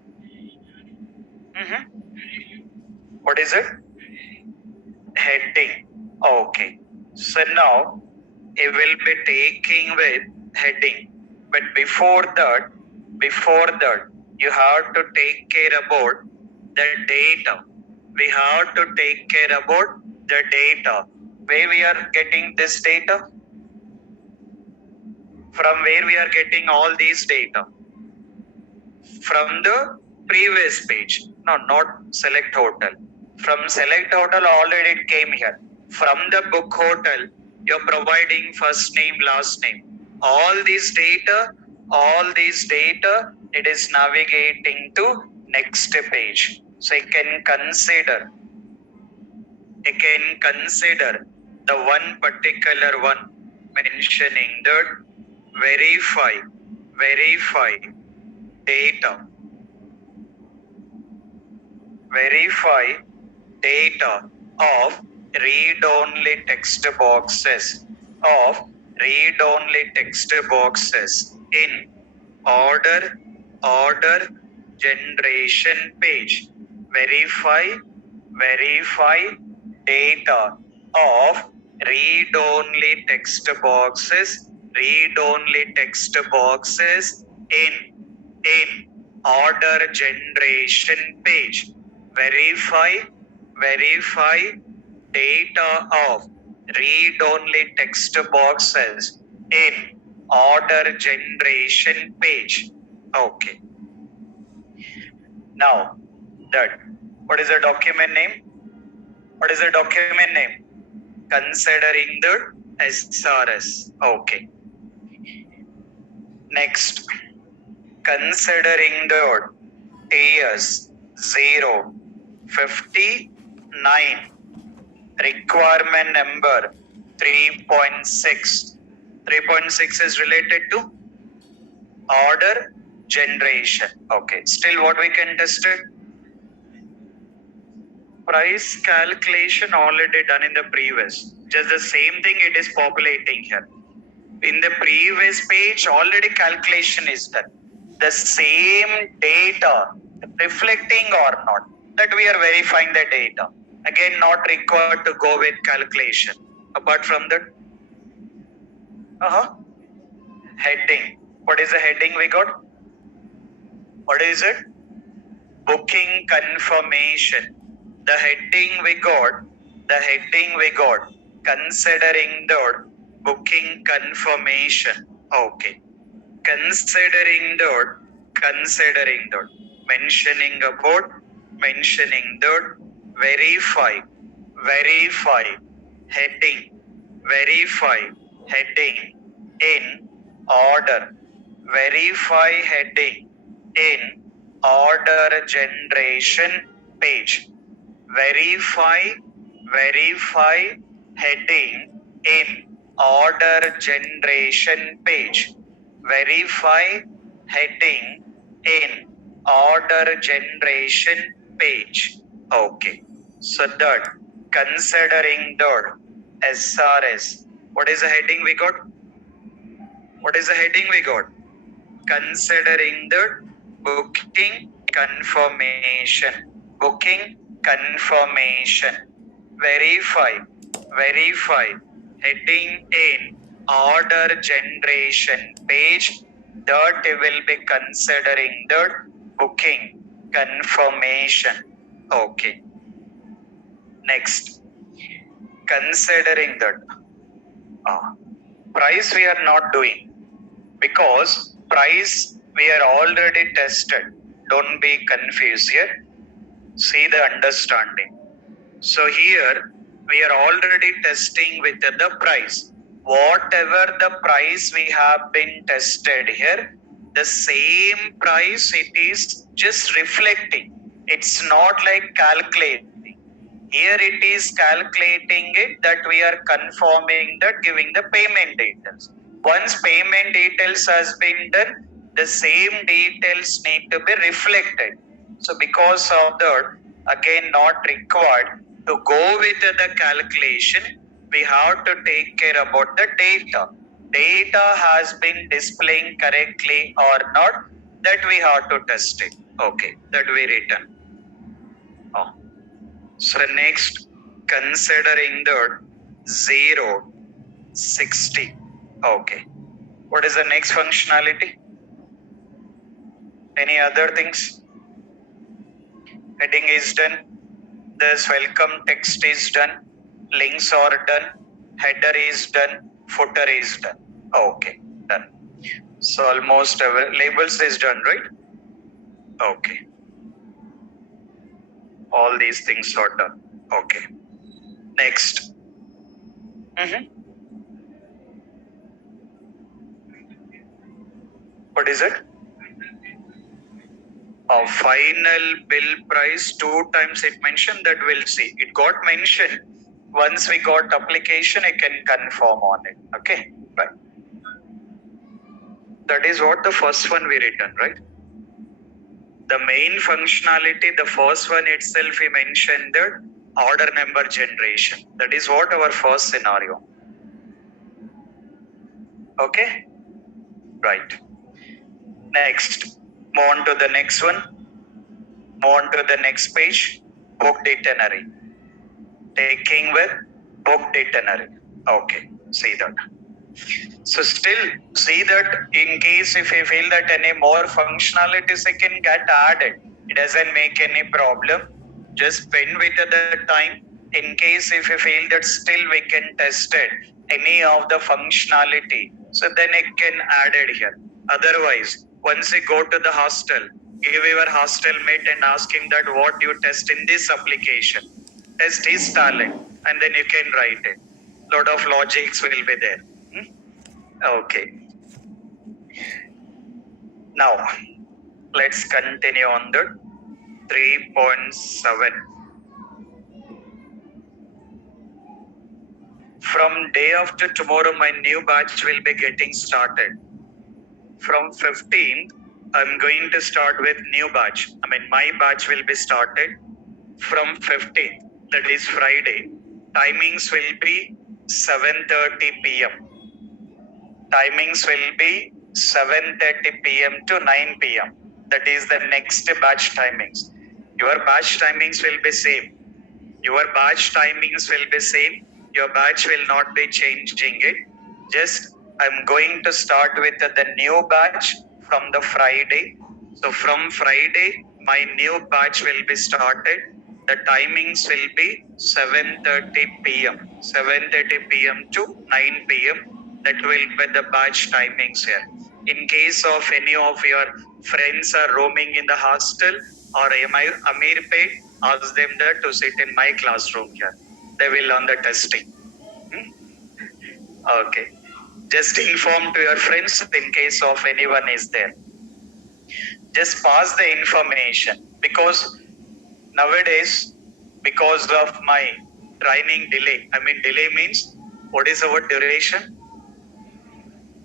What is it? Heading. Okay. So now it will be taking with heading. But before that, you have to take care about the data. We have to take care about the data. Where we are getting this data? From where we are getting all these data? From the previous page. No, not select hotel. From select hotel already it came here. From the book hotel, you're providing first name, last name. All these data, it is navigating to next page. So you can consider the one particular one mentioning that verify data. Verify data of read-only text boxes in order generation page. Verify data of read-only text boxes in order generation page. Verify data of read-only text boxes in order generation page. Okay. Now that, what is the document name? Considering the SRS. Okay. Next, considering the TS 0, 59, requirement number 3.6. 3.6 is related to order generation. Okay. Still what we can test it? Price calculation already done in the previous. Just the same thing it is populating here. In the previous page already calculation is done. The same data reflecting or not, that we are verifying the data. Again, not required to go with calculation. Apart from that, heading. What is the heading we got? What is it? Booking confirmation. The heading we got, considering the booking confirmation. Okay. Considering the, mentioning the verify heading in order verify heading in order generation page. Verify heading in order generation page. Verify heading in order generation page. Okay. So that considering the SRS. What is the heading we got? What is the heading we got? Considering the booking confirmation. Booking confirmation. Verify heading in order generation page that will be considering the booking confirmation. Okay. Next, considering that price we are not doing because price we are already tested. Don't be confused here. See the understanding. So here we are already testing with the price. Whatever the price we have been tested here, the same price it is just reflecting. It's not like calculating. Here it is calculating it that we are confirming that giving the payment details. Once payment details has been done, the same details need to be reflected. So because of that, again not required to go with the calculation, we have to take care about the data. Data has been displaying correctly or not, that we have to test it. Okay, that we written. So next, considering the 0, 60. Okay. What is the next functionality? Any other things? Heading is done. This welcome text is done. Links are done. Header is done. Footer is done. Okay, done. So almost labels is done, right? Okay. All these things are done. Okay. Next. What is it? A final bill price 2 times it mentioned, that we'll see. It got mentioned. Once we got application, I can confirm on it. Okay, right. That is what the first one we written, right? The main functionality, the first one itself we mentioned the order number generation. That is what our first scenario. Okay, right. Next, move on to the next one. Move on to the next page. Booked itinerary. Taking with booked itinerary. Okay, see that. So still see that in case if you feel that any more functionalities can get added, it doesn't make any problem. Just spend with the time. In case if you feel that still we can test it, any of the functionality, so then it can add it here. Otherwise, once you go to the hostel, give your hostel mate and ask him that what you test in this application. Test his talent and then you can write it. Lot of logics will be there. Okay. Now, let's continue on the 3.7. From day after tomorrow, my new batch will be getting started. From 15th, I'm going to start with new batch. My batch will be started from 15th, that is Friday. Timings will be 7:30 p.m. Timings will be 7:30 p.m. to 9 p.m. That is the next batch timings. Your batch timings will be same. Your batch timings will be same. Your batch will not be changing it. Just I'm going to start with the new batch from the Friday. So from Friday, my new batch will be started. The timings will be 7:30 p.m. 7:30 p.m. to 9 p.m. That will be the batch timings here. In case of any of your friends are roaming in the hostel or Amirpet, ask them that to sit in my classroom here. They will learn the testing. Okay. Just inform to your friends in case of anyone is there. Just pass the information, because nowadays, because of my training delay, delay means what is our duration?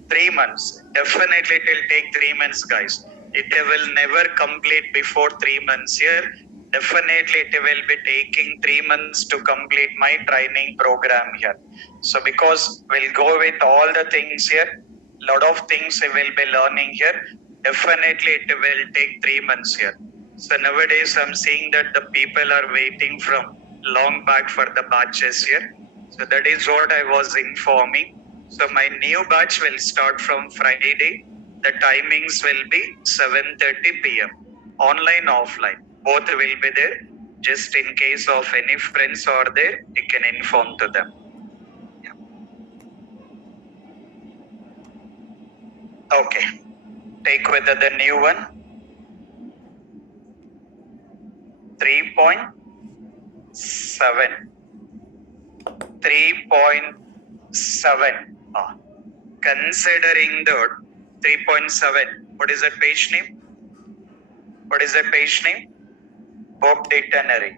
3 months. Definitely it will take 3 months, guys. It will never complete before 3 months here. Definitely it will be taking 3 months to complete my training program here. So because we'll go with all the things here, lot of things we will be learning here. Definitely it will take 3 months here. So nowadays I'm seeing that the people are waiting from long back for the batches here. So that is what I was informing. So my new batch will start from Friday. The timings will be 7:30 p.m. Online, offline. Both will be there. Just in case of any friends are there, you can inform to them. Yeah. Okay. Take with the new one. 3.7. 3.7. Considering the 3.7, what is that page name? What is that page name? Book dictionary.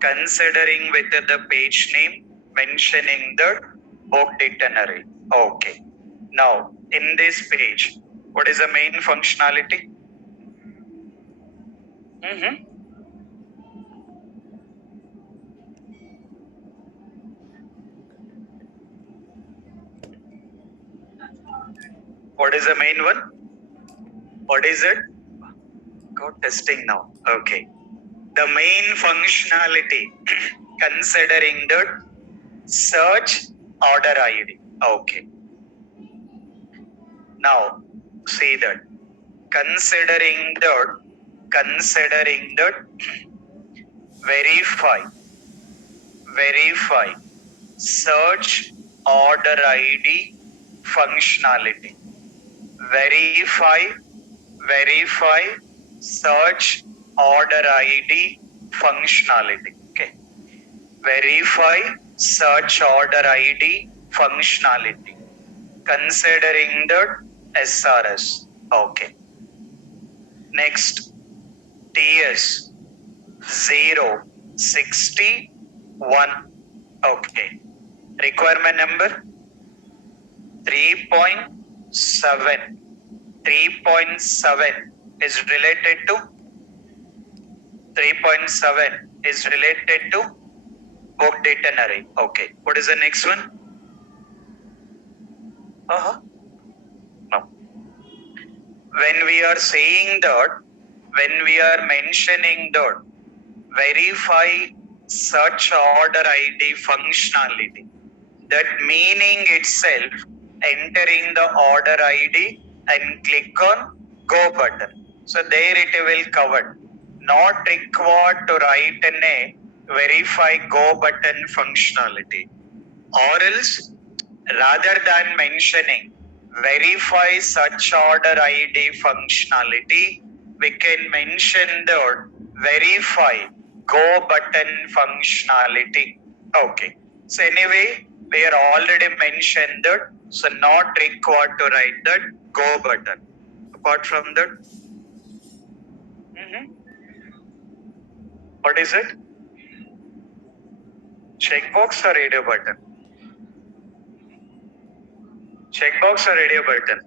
Considering with the page name, mentioning the book dictionary. Okay. Now, in this page, what is the main functionality? What is the main one? What is it? Go testing now. Okay. The main functionality considering the search order ID. Okay. Now, see that. Considering the verify search order ID functionality. Verify search order ID functionality. Okay. Verify search order ID functionality. Considering the SRS. Okay. Next, TS 061. Okay. Requirement number 3.7. 3.7 is related to 3.7 book dictionary. Okay. What is the next one? No. When we are saying that, when we are mentioning that, verify search order ID functionality, that meaning itself, entering the order ID and click on go button. So there it will cover. Not required to write in a verify go button functionality. Or else, rather than mentioning verify search order ID functionality, we can mention the verify go button functionality. Okay. So anyway, we are already mentioned that, so not required to write that go button. Apart from that, what is it? Checkbox or radio button? Checkbox or radio button?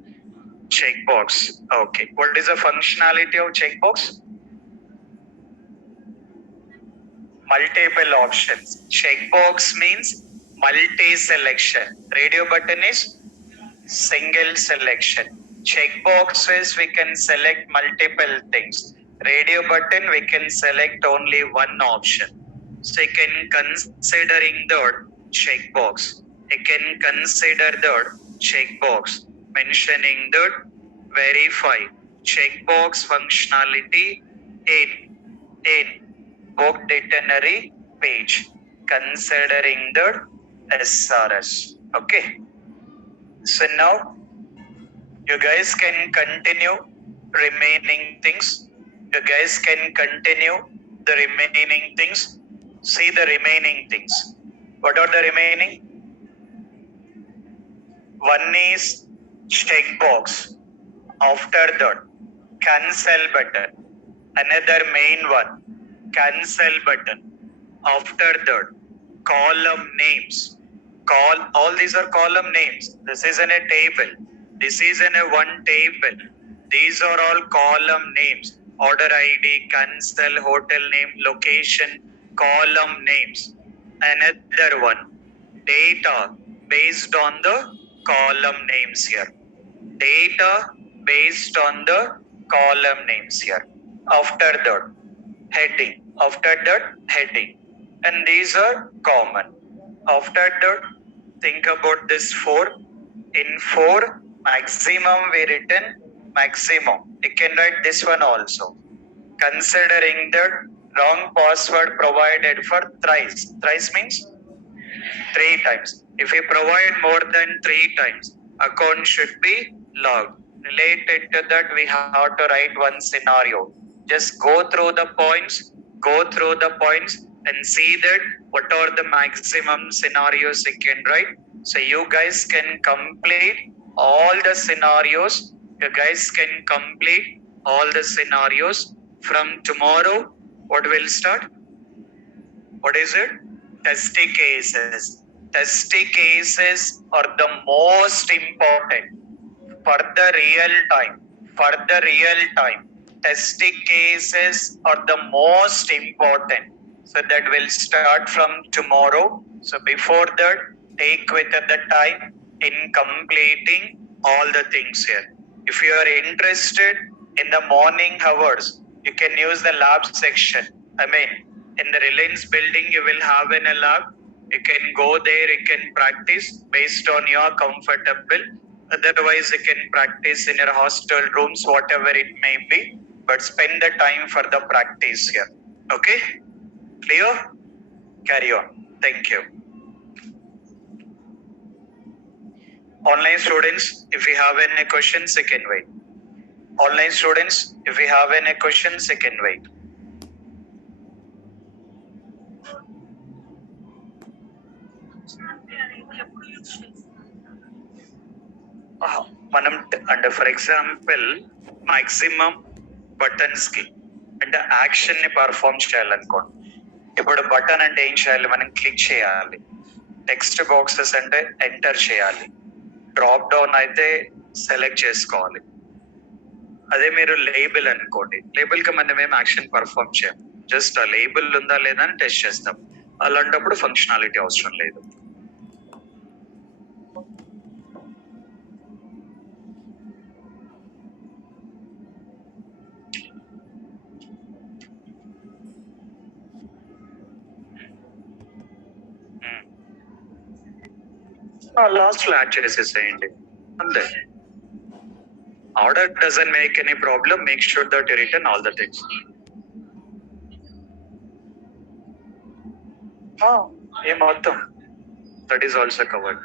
Checkbox. Okay. What is the functionality of checkbox? Multiple options. Checkbox means multi-selection. Radio button is single selection. Checkbox is we can select multiple things. Radio button we can select only one option. So you can considering the checkbox. You can consider the checkbox mentioning the verify checkbox functionality in book dictionary page considering the SRS. Okay. So now you guys can continue remaining things. You guys can continue the remaining things. See the remaining things. What are the remaining? One is checkbox. After that, cancel button. Another main one, cancel button. After that, column names. All these are column names. This is in a table. This is in a one table. These are all column names. Order ID, cancel, hotel name, location, column names. Another one, data based on the column names here. Data based on the column names here. After that, heading. After that, heading. And these are common. After that, think about this 4. In 4, maximum we written maximum. You can write this one also. Considering that wrong password provided for thrice. Thrice means 3 times. If we provide more than 3 times, account should be logged. Related to that, we have to write one scenario. Just go through the points, and see that what are the maximum scenarios you can write. So you guys can complete all the scenarios. You guys can complete all the scenarios from tomorrow. What will start? What is it? Testy cases. Testy cases are the most important for the real time. For the real time. Testy cases are the most important. So that will start from tomorrow. So before that, take with the time in completing all the things here. If you are interested in the morning hours, you can use the lab section. In the Reliance building, you will have in a lab. You can go there, you can practice based on your comfortable. Otherwise, you can practice in your hostel rooms, whatever it may be. But spend the time for the practice here. Okay? Clear? Carry on. Thank you. Online students, if you have any questions, you can wait. Online students, if you have any questions, you can wait. మనం అంటే for example maximum buttons కి అంటే action ని perform చేయాలనుకోండి. ఇప్పుడు button అంటే ఏం చేయాలి? మనం క్లిక్ చేయాలి. టెక్స్ట్ బాక్సెస్ అంటే ఎంటర్ చేయాలి. డ్రాప్ డౌన్ అయితే సెలెక్ట్ చేసుకోవాలి. అదే మీరు లేబుల్ అనుకోండి, లేబుల్ కి మనం ఏం యాక్షన్ పర్ఫామ్ చేయం, జస్ట్ ఆ లేబుల్ ఉందా లేదా అని టెస్ట్ చేస్తాం. అలాంటప్పుడు ఫంక్షనాలిటీ అవసరం లేదు. లాస్ట్ లో యాడ్ చేసేసేయండి అంతే. Order doesn't make any problem. Make sure that you return all the things. ఏ మొత్తం దట్ ఈస్ ఆల్సో కవర్డ్.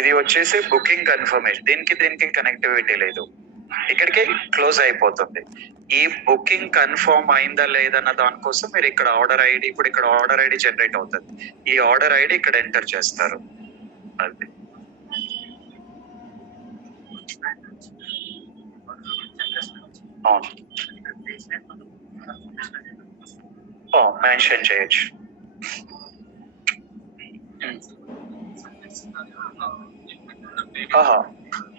ఇది వచ్చేసి బుకింగ్ కన్ఫర్మేషన్. దీనికి కనెక్టివిటీ లేదు. ఇక్కడికి క్లోజ్ అయిపోతుంది. ఈ బుకింగ్ కన్ఫర్మ్ అయిందా లేదన్న దానికోసం మీరు ఇక్కడ ఆర్డర్ ఐడి, ఇప్పుడు ఇక్కడ ఆర్డర్ ఐడి జనరేట్ అవుతుంది. ఈ ఆర్డర్ ఐడి ఇక్కడ ఎంటర్ చేస్తారు. అది మెన్షన్ చేయొచ్చు.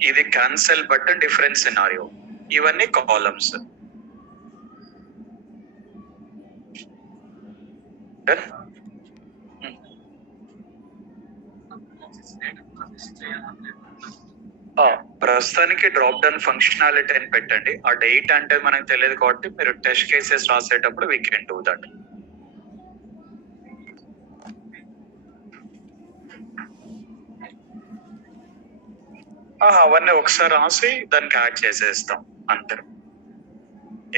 ఇది క్యాన్సల్ బటన్, డిఫరెంట్ సినారియో, ఇవన్నీ కాలమ్స్. ప్రస్తుతానికి డ్రాప్ డౌన్ ఫంక్షనాలిటీ అని పెట్టండి. ఆ డేట్ అంటే మనకు తెలియదు కాబట్టి మీరు టెస్ట్ కేసెస్ రాసేటప్పుడు వీ కెన్ డూ దట్. అవన్నీ ఒకసారి రాసి దానికి యాడ్ చేసేస్తాం అంతే.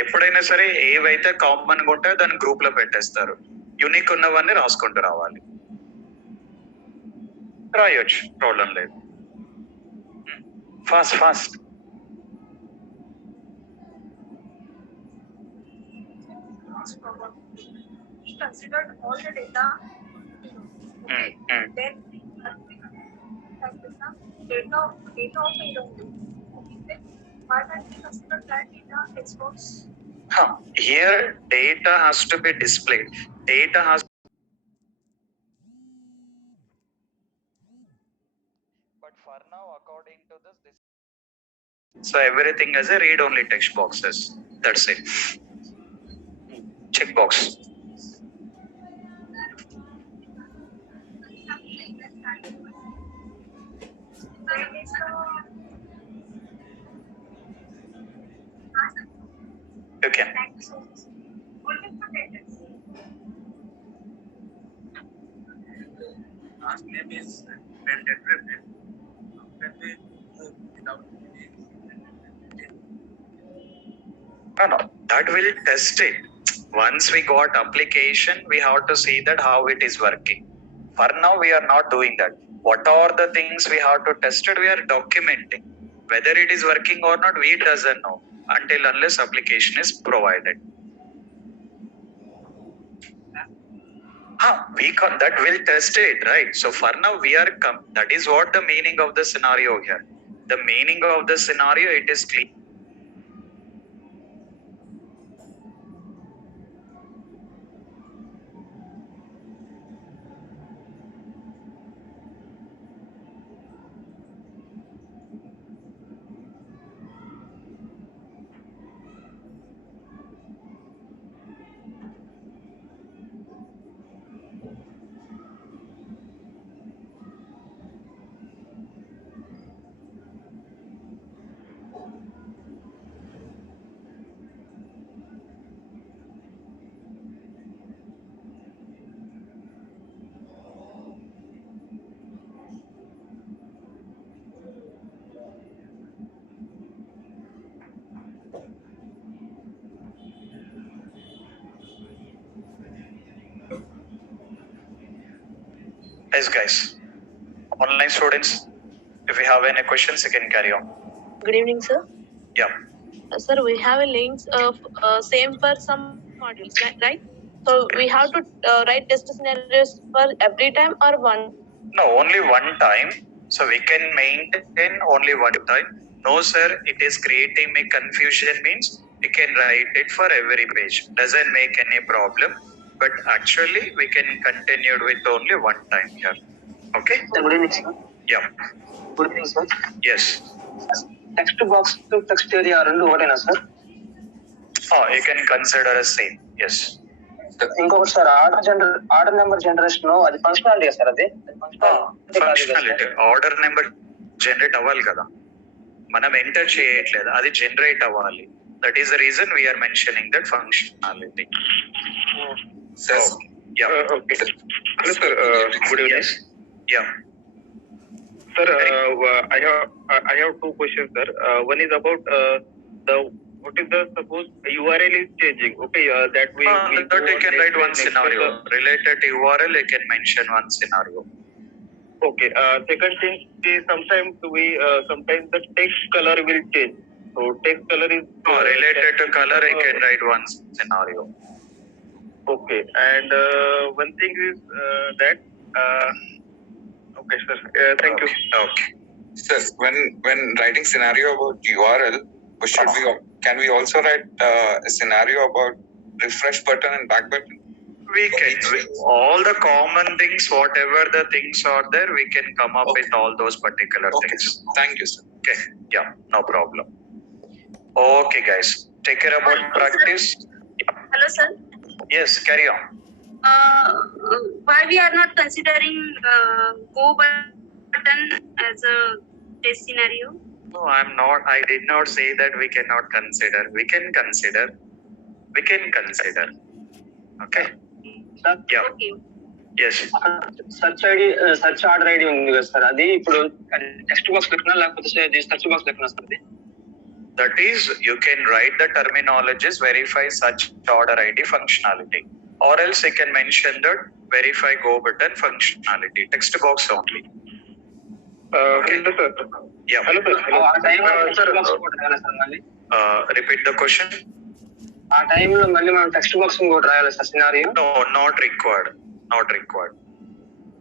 ఎప్పుడైనా సరే ఏవైతే కామన్ గా ఉంటాయో దాన్ని గ్రూప్ లో పెట్టేస్తారు. యూనిక్ ఉన్నవన్నీ రాసుకుంటూ రావాలి. రాయొచ్చు, ప్రాబ్లం లేదు. Fast He considered all the data. Okay. Then data of hero. Then why can't we consider that data exports? Here data has to be displayed. Data has. But for now, according to this. So everything is a read-only text boxes. That's it. Checkbox. You can. Last name is well determined. Can we move without No. That will test it. Once we got application, we have to see that how it is working. For now, we are not doing that. What are the things we have to test it? We are documenting. Whether it is working or not, we doesn't know until unless application is provided. That will test it, right? So for now we are that is what the meaning of the scenario here. The meaning of the scenario, it is clear. Yes, guys. Online students, if you have any questions, you can carry on. Good evening, sir. Yeah. Sir, we have a links of same for some modules, right? So we have to write test scenarios for every time or one? No, only one time. So we can maintain only one time. No, sir, it is creating me confusion means we can write it for every page. Doesn't make any problem. But actually, we can continue with only one time here. Okay? Good evening, sir. Yeah. Good evening, sir. Yes. Text box to text area రెండు ఒకటేనా sir? You can consider as same. Yes. ఇంకొకటి sir order number generation అది functionality sir అది functionality order number generate అవ్వాలి కదా, మనం enter చేయట్లేదు, అది జనరేట్ అవ్వాలి. That is the reason we are mentioning that functionality. Okay. Hello, sir. Good evening. Yeah. Sir, I have two questions, sir. One is about what is the suppose URL is changing. Okay, that we that you can write one scenario related to URL. You can mention one scenario. Okay. Second thing is sometimes the text color will change. So text color is related to color. You can write one scenario. Okay, and one thing is that okay, sir. Thank you. Okay. Sir, when writing scenario about URL, can we also write a scenario about refresh button and back button? We can. All the common things, whatever the things are there, we can come up with all those particular things. Thank you, sir. Okay. Yeah, no problem. Okay, guys. Take care about practice. Hello, sir. Yes, carry on. Why we are not considering go button as a test scenario? No, I'm not. I did not say that we cannot consider. We can consider. We can consider. Okay. Yeah. Okay. Yes. Search order ID ఉంది కదా sir, అది ఇప్పుడు text box లెక్కన లేకపోతే search box లెక్కన sir? That is, you can write the terminologies, verify search order ID functionality, or else you can mention that verify go button functionality. Text box only. Hello, sir. Yeah. Hello, sir. Repeat the question. ఆ టైంలో మళ్ళీ మనం text box ఇంకోటి రాయాలి sir scenario. No, not required. Not required.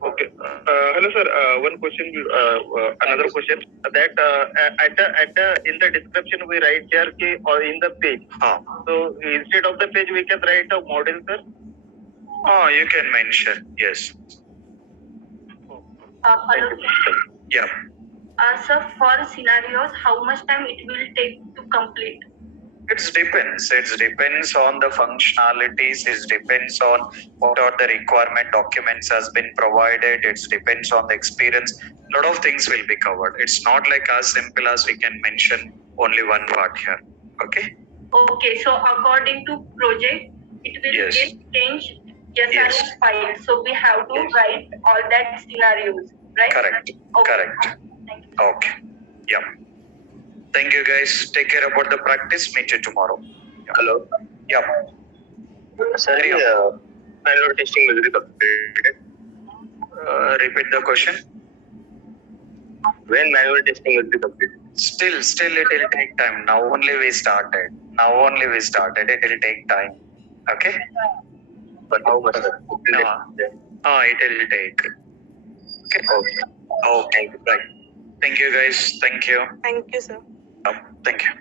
Okay. Hello, sir. One question. Another question. That at the in the description we write here ki, or in the page. So instead of the page we can write a model, sir. You can mention. Yes. Hello. Yeah. Sir, for scenarios, how much time it will take to complete? It depends on the functionalities. It depends on what are the requirement documents has been provided. It depends on the experience. Lot of things will be covered. It's not like as simple as we can mention only one part here. Okay. Okay, so according to project, it will Yes. get changed SRS Yes. file. So we have to write all that scenarios, right? Correct. Okay. Correct. Thank you. Okay. Yeah. Thank you guys. Take care about the practice. Meet you tomorrow. Yeah. Hello Yeah. Sir manual testing will be completed. Repeat the question. When manual testing will be completed? Still it will take time. Now only we started. It will take time. Okay. But how much? It will take. Okay. Okay. Okay. Right. Thank you guys. Thank you. Thank you, sir. Thank you.